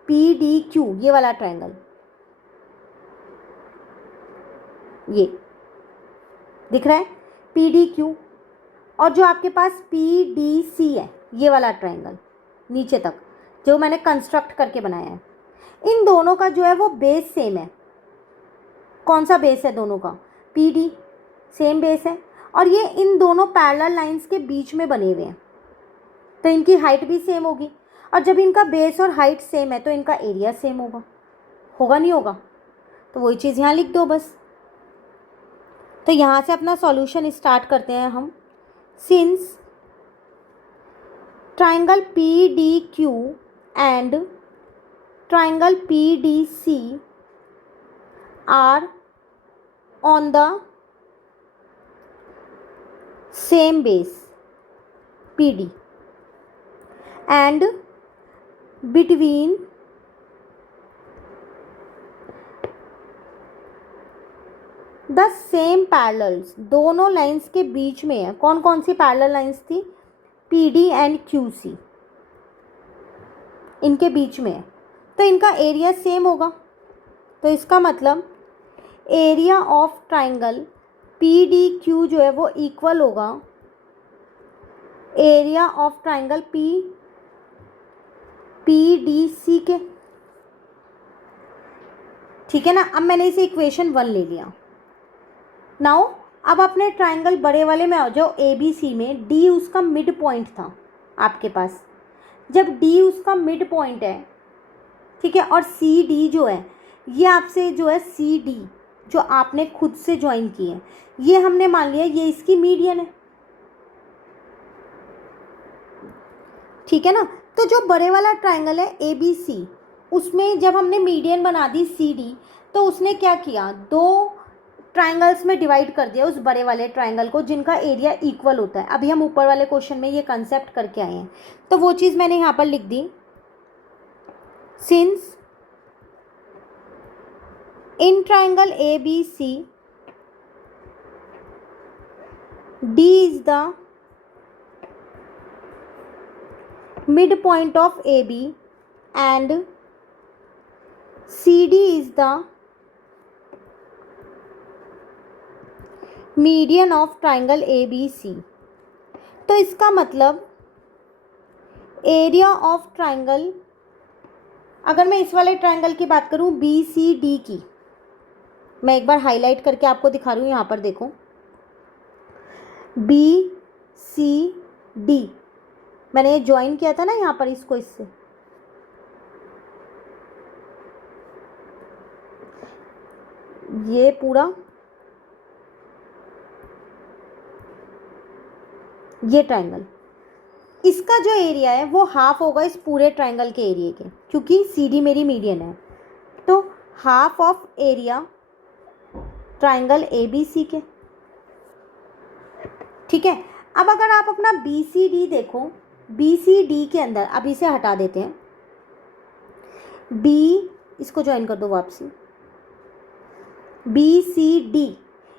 PDQ ये वाला ट्रायंगल, ये दिख रहा है PDQ, और जो आपके पास PDC है ये वाला ट्रायंगल नीचे तक जो मैंने कंस्ट्रक्ट करके बनाया है, इन दोनों का जो है वो बेस सेम है। कौन सा बेस है दोनों का, PD। सेम बेस है, और ये इन दोनों पैरेलल लाइंस के बीच में बने हुए हैं, तो इनकी हाइट भी सेम होगी। और जब इनका बेस और हाइट सेम है तो इनका एरिया सेम होगा, होगा नहीं होगा? तो वही चीज़ यहाँ लिख दो बस। तो यहाँ से अपना सॉल्यूशन स्टार्ट करते हैं हम। Since triangle P D Q and triangle P D C are on the same base PD and between the same parallels, दोनों लाइंस के बीच में है। कौन कौन सी पैरेलल लाइंस थी? PD एंड QC, इनके बीच में है, तो इनका एरिया सेम होगा। तो इसका मतलब एरिया ऑफ ट्राइंगल PDQ जो है वो इक्वल होगा एरिया ऑफ ट्राइंगल PDC के। ठीक है ना? अब मैंने इसे इक्वेशन 1 ले लिया। नाउ अब अपने ट्राइंगल बड़े वाले में आ जाओ। ABC में D उसका मिड पॉइंट था आपके पास। जब D उसका मिड पॉइंट है, ठीक है, और CD जो है ये आपसे जो है CD जो आपने खुद से ज्वाइन की है, ये हमने मान लिया ये इसकी मीडियन है। ठीक है ना? तो जो बड़े वाला ट्राइंगल है ABC, उसमें जब हमने मीडियन बना दी CD, तो उसने क्या किया, दो ट्राइंगल्स में डिवाइड कर दिया उस बड़े वाले ट्राइंगल को जिनका एरिया इक्वल होता है। अभी हम ऊपर वाले क्वेश्चन में ये कंसेप्ट करके आए हैं, तो वो चीज़ मैंने यहाँ पर लिख दी। Since in triangle ABC D is the midpoint of AB and CD is the median of triangle ABC, तो इसका मतलब एरिया ऑफ ट्राइंगल, अगर मैं इस वाले ट्राइंगल की बात करूं BCD की, मैं एक बार हाईलाइट करके आपको दिखा रही हूँ, यहाँ पर देखो BCD, मैंने ज्वाइन किया था ना यहाँ पर इसको, इससे ये पूरा ये ट्राइंगल, इसका जो एरिया है वो हाफ होगा इस पूरे ट्राइंगल के एरिया के, क्योंकि CD मेरी मीडियन है। तो half of area triangle ABC के। ठीक है? अब अगर आप अपना BCD देखो, BCD के अंदर, अब इसे हटा देते हैं, इसको ज्वाइन कर दो वापसी, BCD,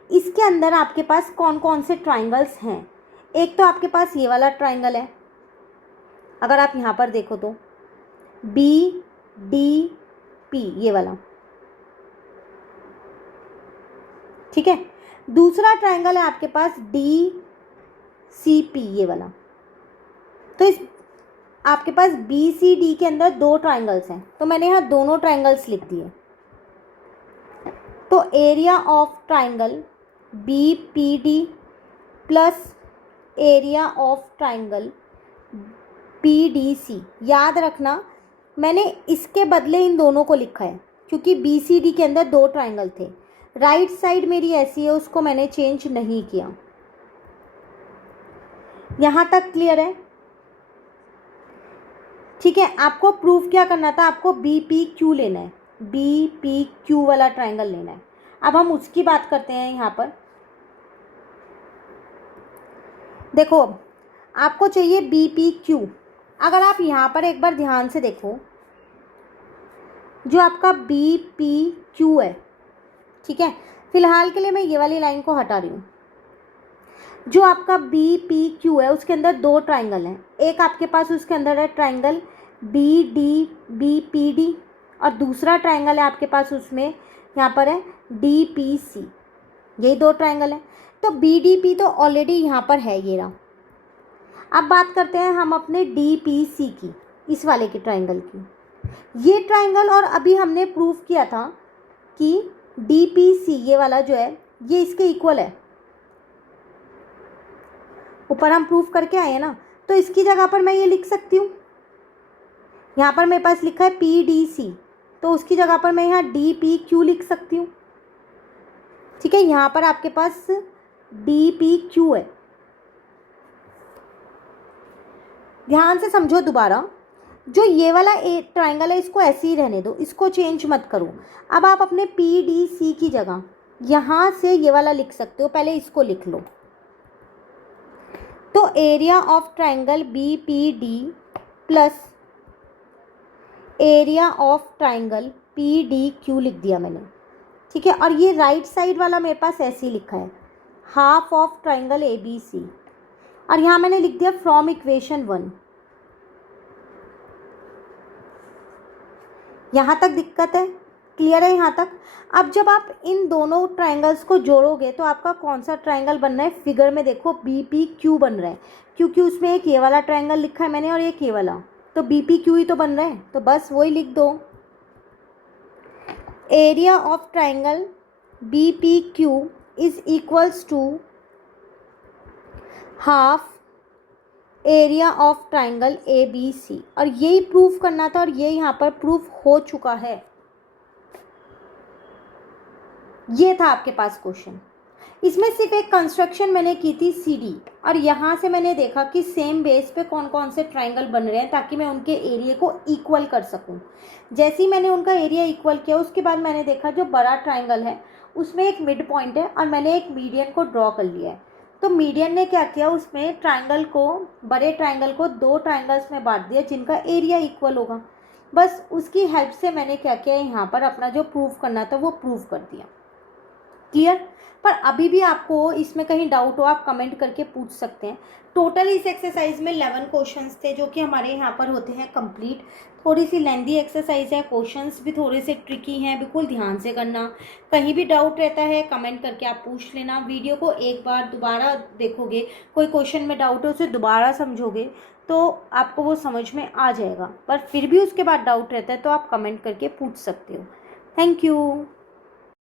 इसके अंदर आपके पास कौन कौन से ट्राइंगल्स हैं? एक तो आपके पास ये वाला ट्राइंगल है, अगर आप यहाँ पर देखो तो BDP, ये वाला। ठीक है? दूसरा ट्राइंगल है आपके पास DCP, ये वाला। तो इस आपके पास BCD के अंदर दो ट्राइंगल्स हैं, तो मैंने यहाँ दोनों ट्राइंगल्स लिख दिए। तो area of triangle BPD plus area of triangle PDC, याद रखना मैंने इसके बदले इन दोनों को लिखा है क्योंकि BCD के अंदर दो ट्राइंगल थे। राइट साइड मेरी ऐसी है, उसको मैंने चेंज नहीं किया। यहाँ तक क्लियर है? ठीक है? आपको प्रूफ क्या करना था? आपको BPQ लेना है, BPQ वाला ट्राइंगल लेना है। अब हम उसकी बात करते हैं। यहाँ पर देखो, आपको चाहिए BPQ। अगर आप यहाँ पर एक बार ध्यान से देखो, जो आपका BPQ है, ठीक है, फिलहाल के लिए मैं ये वाली लाइन को हटा रही हूँ। जो आपका BPQ है उसके अंदर दो ट्राइंगल हैं। एक आपके पास उसके अंदर है ट्राइंगल BDBPD और दूसरा ट्राइंगल है आपके पास उसमें यहाँ पर है DPC। यही दो ट्राइंगल है। तो BDP तो ऑलरेडी यहाँ पर है, ये रहा। अब बात करते हैं हम अपने DPC की, इस वाले के ट्राइंगल की। ये ट्राइंगल, और अभी हमने प्रूफ किया था कि DPC ये वाला जो है ये इसके इक्वल है। ऊपर हम प्रूफ करके आए हैं ना, तो इसकी जगह पर मैं ये लिख सकती हूँ, यहाँ पर मेरे पास लिखा है PDC, तो उसकी जगह पर मैं यहाँ DPQ लिख सकती हूँ। ठीक है, यहाँ पर आपके पास DPQ है। ध्यान से समझो दोबारा, जो ये वाला ट्राइंगल है इसको ऐसे ही रहने दो, इसको चेंज मत करो। अब आप अपने PDC की जगह यहाँ से ये वाला लिख सकते हो, पहले इसको लिख लो। तो area of triangle BPD plus area of triangle PDQ लिख दिया मैंने। ठीक है, और ये राइट साइड वाला मेरे पास ऐसे ही लिखा है, हाफ ऑफ ट्राइंगल ABC, और यहाँ मैंने लिख दिया फ्रॉम इक्वेशन 1। यहाँ तक दिक्कत है? क्लियर है यहाँ तक? अब जब आप इन दोनों ट्राइंगल्स को जोड़ोगे तो आपका कौन सा ट्राइंगल बन रहा है? फिगर में देखो BPQ बन रहा है, क्योंकि उसमें एक ये वाला ट्राइंगल लिखा है मैंने और एक ये वाला, तो BPQ ही तो बन रहा है, तो बस वही लिख दो। Area of triangle BPQ is equals to half area of triangle ABC, और यही प्रूफ करना था और ये यहाँ पर प्रूफ हो चुका है। ये था आपके पास क्वेश्चन। इसमें सिर्फ एक कंस्ट्रक्शन मैंने की थी CD, और यहाँ से मैंने देखा कि सेम बेस पे कौन कौन से ट्राइंगल बन रहे हैं ताकि मैं उनके एरिया को इक्वल कर सकूँ। जैसे ही मैंने उनका एरिया इक्वल किया उसके बाद मैंने देखा जो बड़ा ट्राइंगल है उसमें एक मिड पॉइंट है और मैंने एक मीडियन को ड्रॉ कर लिया है। तो मीडियन ने क्या किया, उसमें ट्राइंगल को, बड़े ट्राइंगल को 2 ट्राइंगल्स में बांट दिया जिनका एरिया इक्वल होगा। बस उसकी हेल्प से मैंने क्या किया, यहाँ पर अपना जो प्रूफ करना था वो प्रूफ कर दिया। क्लियर? पर अभी भी आपको इसमें कहीं डाउट हो आप कमेंट करके पूछ सकते हैं। टोटल इस एक्सरसाइज में 11 क्वेश्चंस थे जो कि हमारे यहाँ पर होते हैं कंप्लीट। थोड़ी सी लेंदी एक्सरसाइज है, क्वेश्चंस भी थोड़े से ट्रिकी हैं, बिल्कुल ध्यान से करना। कहीं भी डाउट रहता है कमेंट करके आप पूछ लेना। वीडियो को एक बार दोबारा देखोगे, कोई क्वेश्चन में डाउट है उसे दोबारा समझोगे तो आपको वो समझ में आ जाएगा। पर फिर भी उसके बाद डाउट रहता है तो आप कमेंट करके पूछ सकते हो। Thank you.